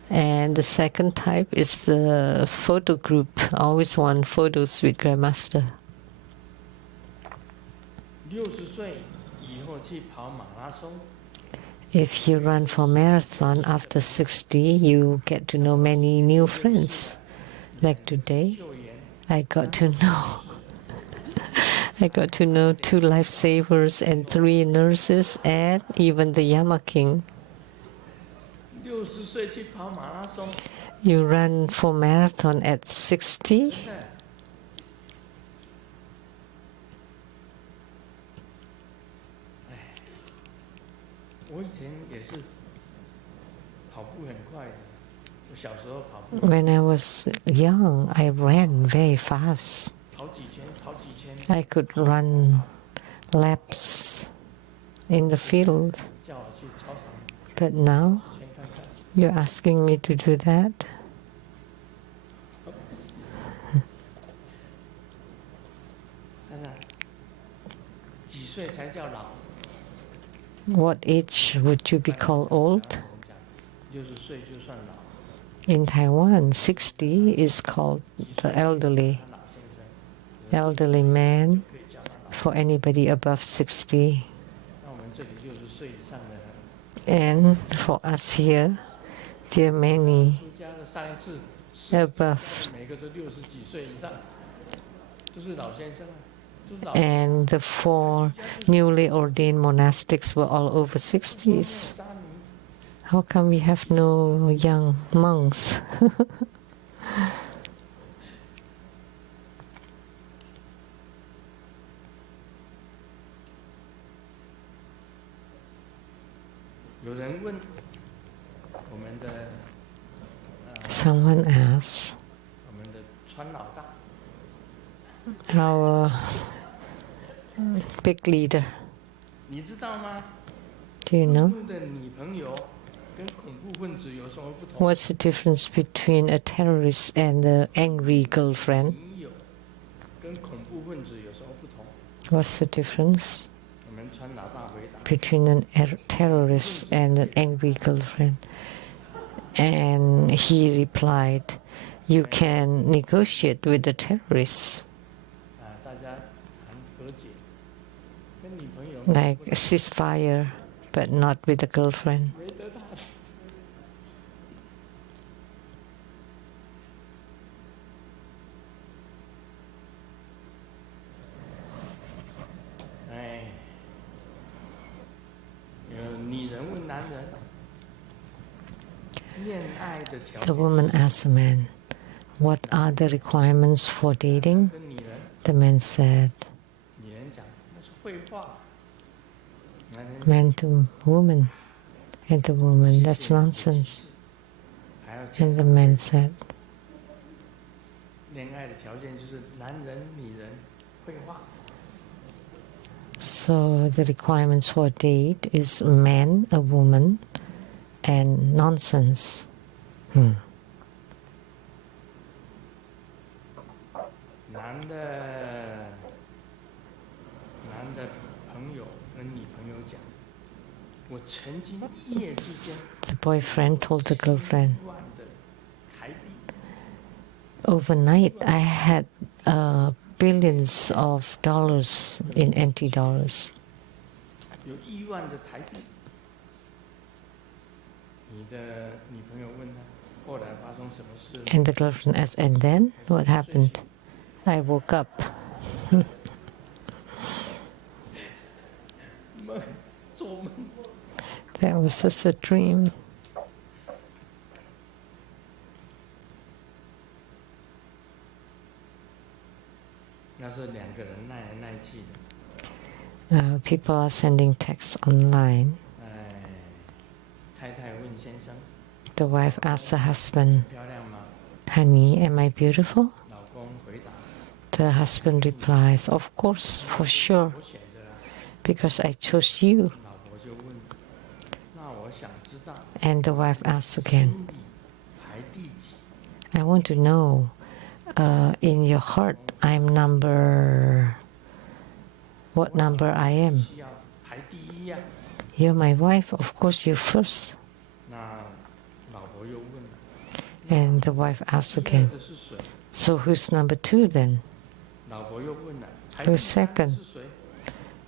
And the second type is the photo group. Always want photos with Grandmaster. If you run for marathon after 60, you get to know many new friends. Like today, I got to know 2 lifesavers and 3 nurses and even the Yama King. You run for marathon at 60? When I was young, I ran very fast. I could run laps in the field. But now, you're asking me to do that? What age would you be called old? In Taiwan, 60 is called the elderly man for anybody above 60. And for us here, there are many above. And the 4 newly ordained monastics were all over 60s. How come we have no young monks? Someone asked, our big leader, do you know? What's the difference between a terrorist and an angry girlfriend? What's the difference between a terrorist and an angry girlfriend? And he replied, you can negotiate with the terrorists, like a ceasefire, but not with a girlfriend. The woman asked the man, what are the requirements for dating? The man said, man to woman, and the woman, that's nonsense. And the man said, So the requirements for a date is a man, a woman, and nonsense. 男的朋友跟女朋友讲，我曾经一夜之间 The boyfriend told the girlfriend, 万的台币， overnight I had billions of dollars in NT dollars. 有1万的台币。你的女朋友问他，后来发生什么事？ And the girlfriend asked, and then what happened? I woke up. 做梦。 That was just a dream. 那是2个人耐来耐去的。 People are sending texts online. 太太问先生， The wife asks the husband, 漂亮吗？ Honey, am I beautiful? 老公回答， The husband replies, Of course, for sure, 我选的啦。 because I chose you. 老婆就问，那我想知道， And the wife asks again, 心里排第几？ I want to know, in your heart, I'm number, what number I am? 需要排第1呀。 You're my wife, of course you're first. 那老婆又问了， And the wife asks 第二 again, 的是谁？ So who's number 2 then? 老婆又问了，排 Who's 第3 second? 是谁？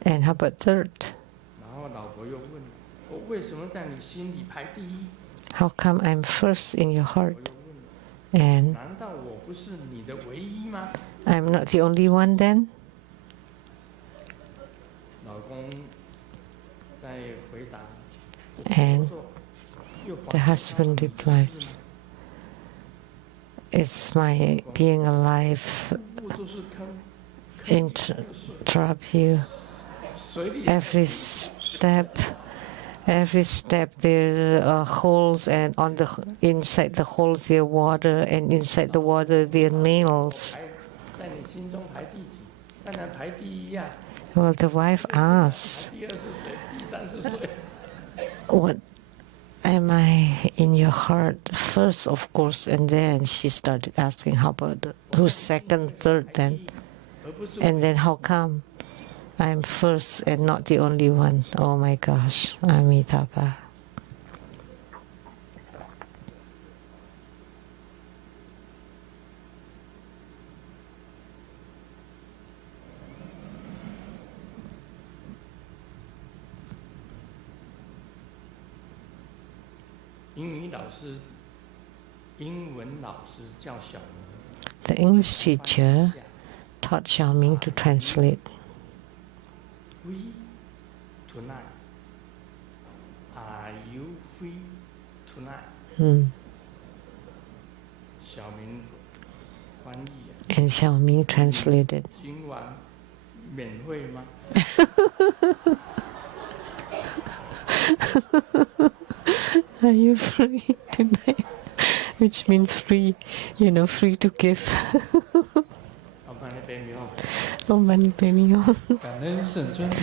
And how about 3rd? 然后老婆又问了，我为什么在你心里排第1？ How come I'm first in your 我 heart? 又问了， And 难道我不是你的唯一吗？ I'm not the only one then? 老公在回答， And 又 the husband replies, It's my being alive 路都是坑， interrupt you. 水里 Every step there are holes, and on the inside the holes there are water, and inside the water there are nails. 在你心中排第几？当然排第1呀。 Well, the wife asks, 第2是谁？第3是谁？ What am I in your heart? First, of course, and then she started asking, How about who's second, third then? 而不是 And then how come I'm first and not the only one? Oh my gosh, Amitabha. 英文老师叫小明。 The English teacher taught Xiaoming to translate. Free tonight. Are you free tonight? 小明翻译。 And Xiaoming translated. 今晚免费吗？ Are you free tonight? Which means free, free to give. Oh, mani padme hum. 感恩圣尊莲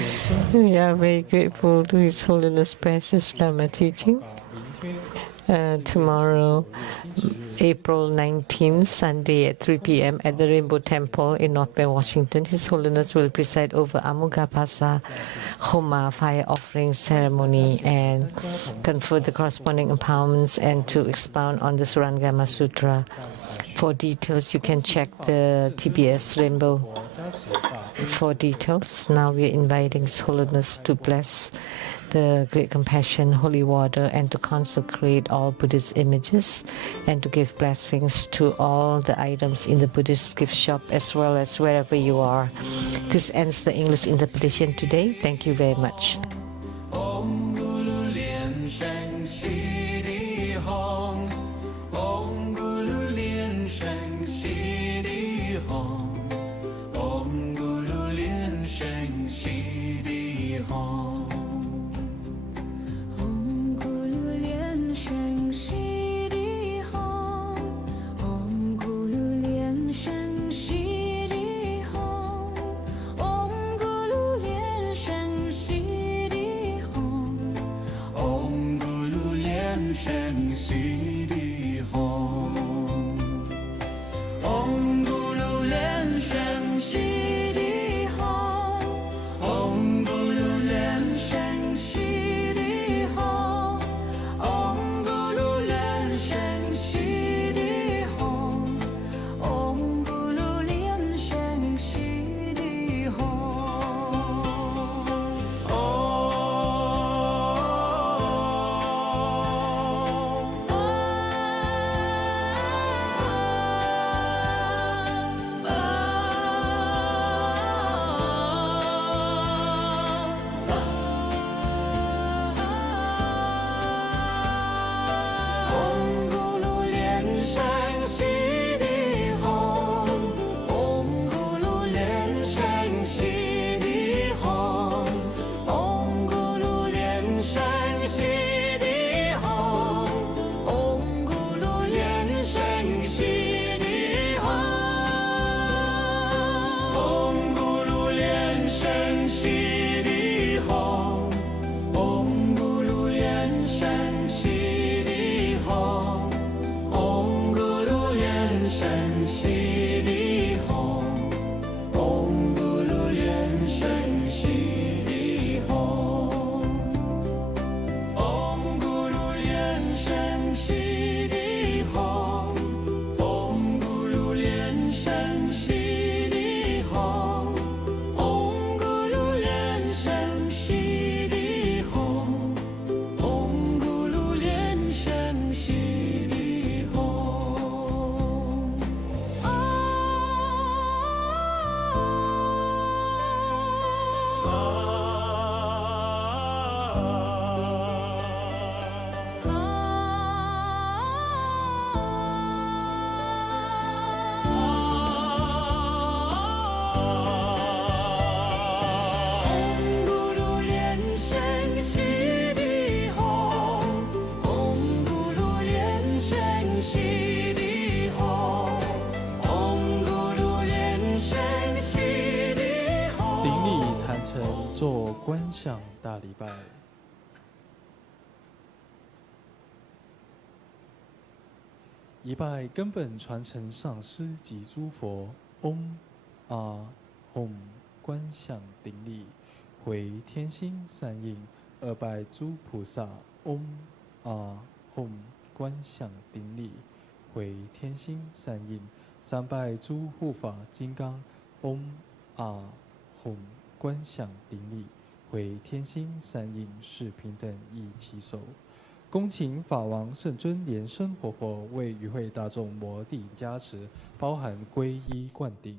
孙， We are very grateful to His Holiness Precious Dharma teaching. 明天 Tomorrow, 星期日 April 19th, Sunday at 3 p.m. at the Rainbow Temple in North Bend, Washington. His Holiness will preside over Amugapasa Homa fire offering ceremony and confer the corresponding empowerments and to expound on the Shurangama Sutra. For details, you can check the TBS Rainbow. 国加持法规 For details, now we are inviting His Holiness to bless the Great Compassion, holy water, and to consecrate all Buddhist images, and to give blessings to all the items in the Buddhist gift shop as well as wherever you are. This ends the English interpretation today. Thank you very much. Om Guru Lian Sheng Xi Di Hong. Om Guru Lian Sheng Xi Di Hong. Om Guru Lian Sheng Xi Di Hong. Om Guru Lian Sheng Xi Di Hong. Om Guru Lian Sheng Xi Di Hong. Om Guru Lian Sheng 成做观想大礼拜。一拜根本传承上师及诸佛，嗡啊吽观想顶礼，回天心三应。二拜诸菩萨，嗡啊吽观想顶礼，回天心三应。三拜诸护法金刚，嗡啊吽观想顶礼，回天心三应，是平等一起手。恭请法王圣尊莲生活佛为与会大众摩顶加持，包含皈依灌顶。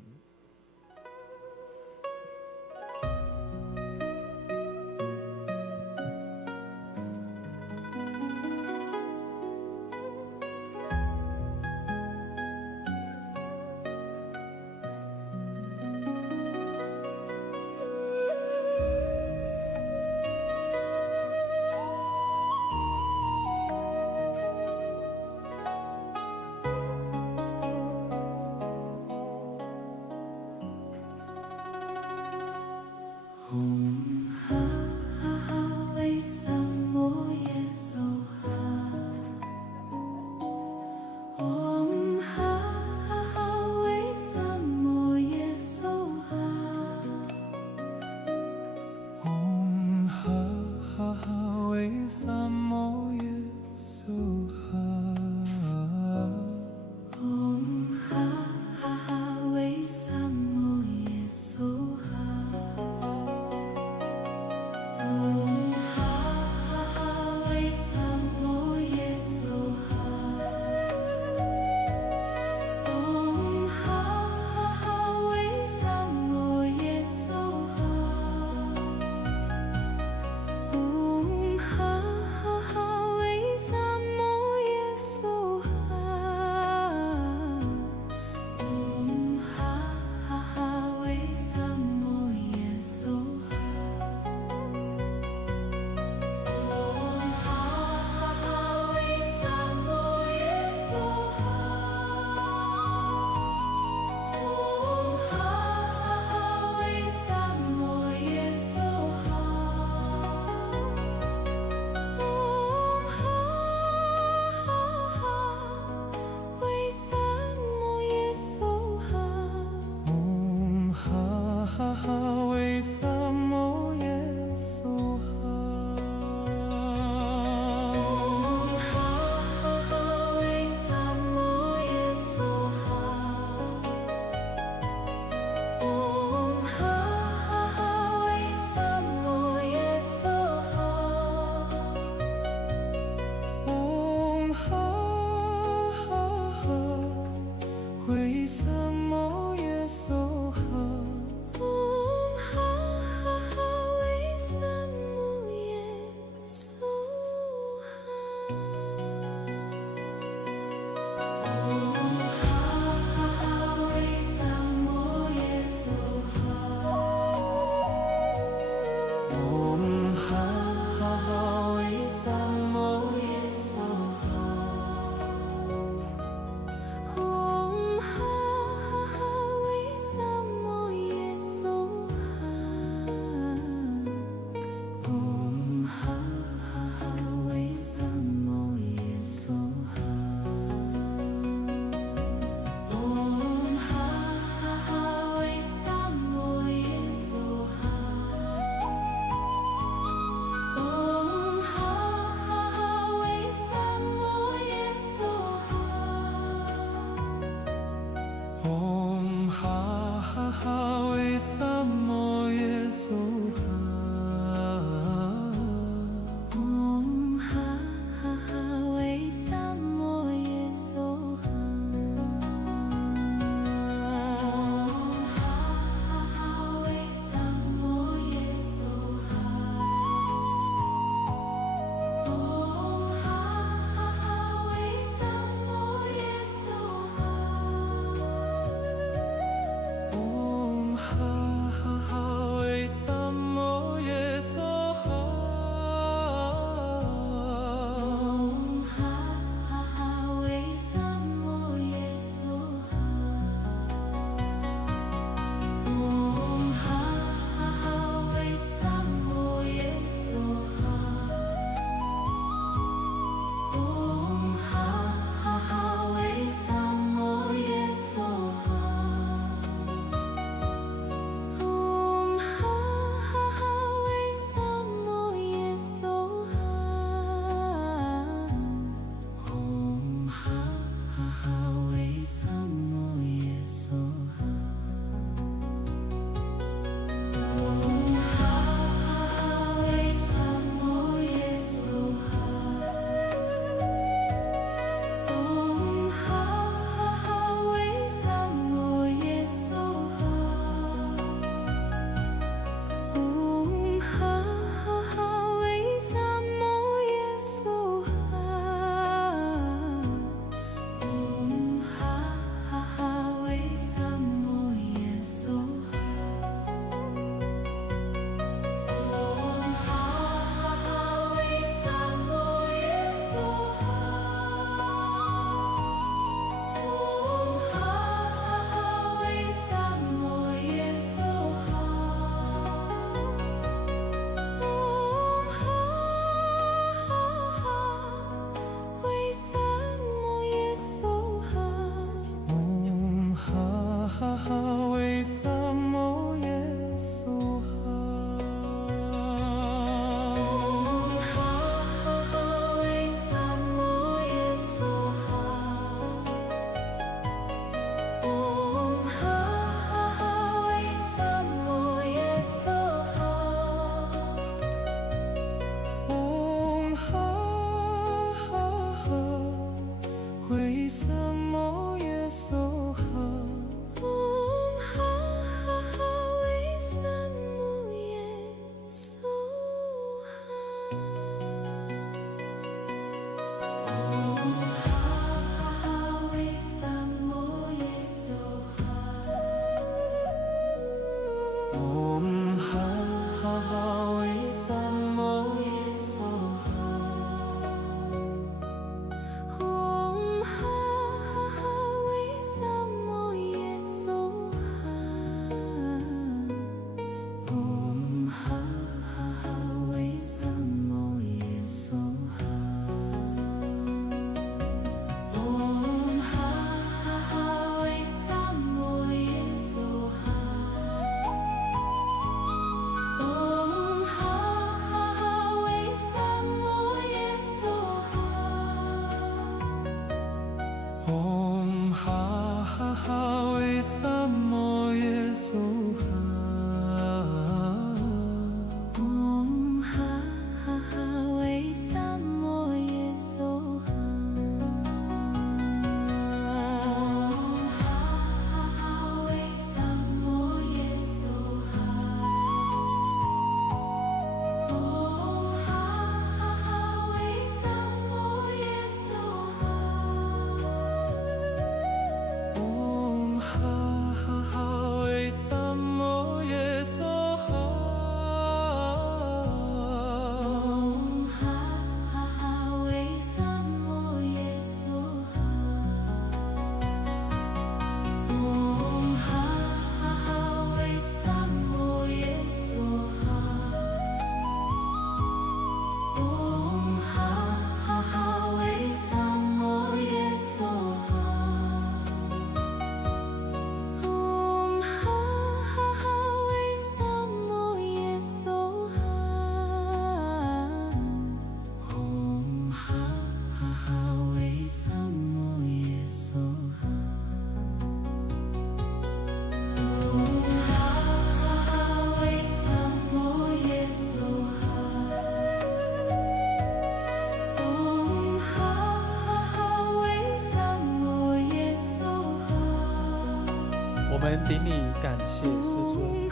顶礼感谢师尊。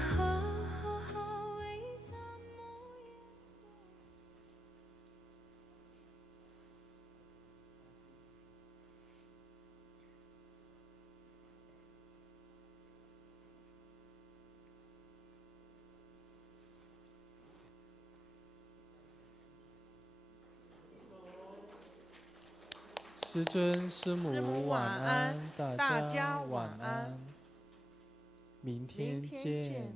师尊、师母晚安，大家晚安，明天见。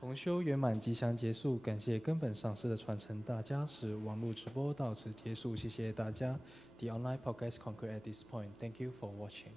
同修圆满吉祥结束，感谢根本上师的传承，大家使网络直播到此结束，谢谢大家。The online podcast conclude at this point. Thank you for watching.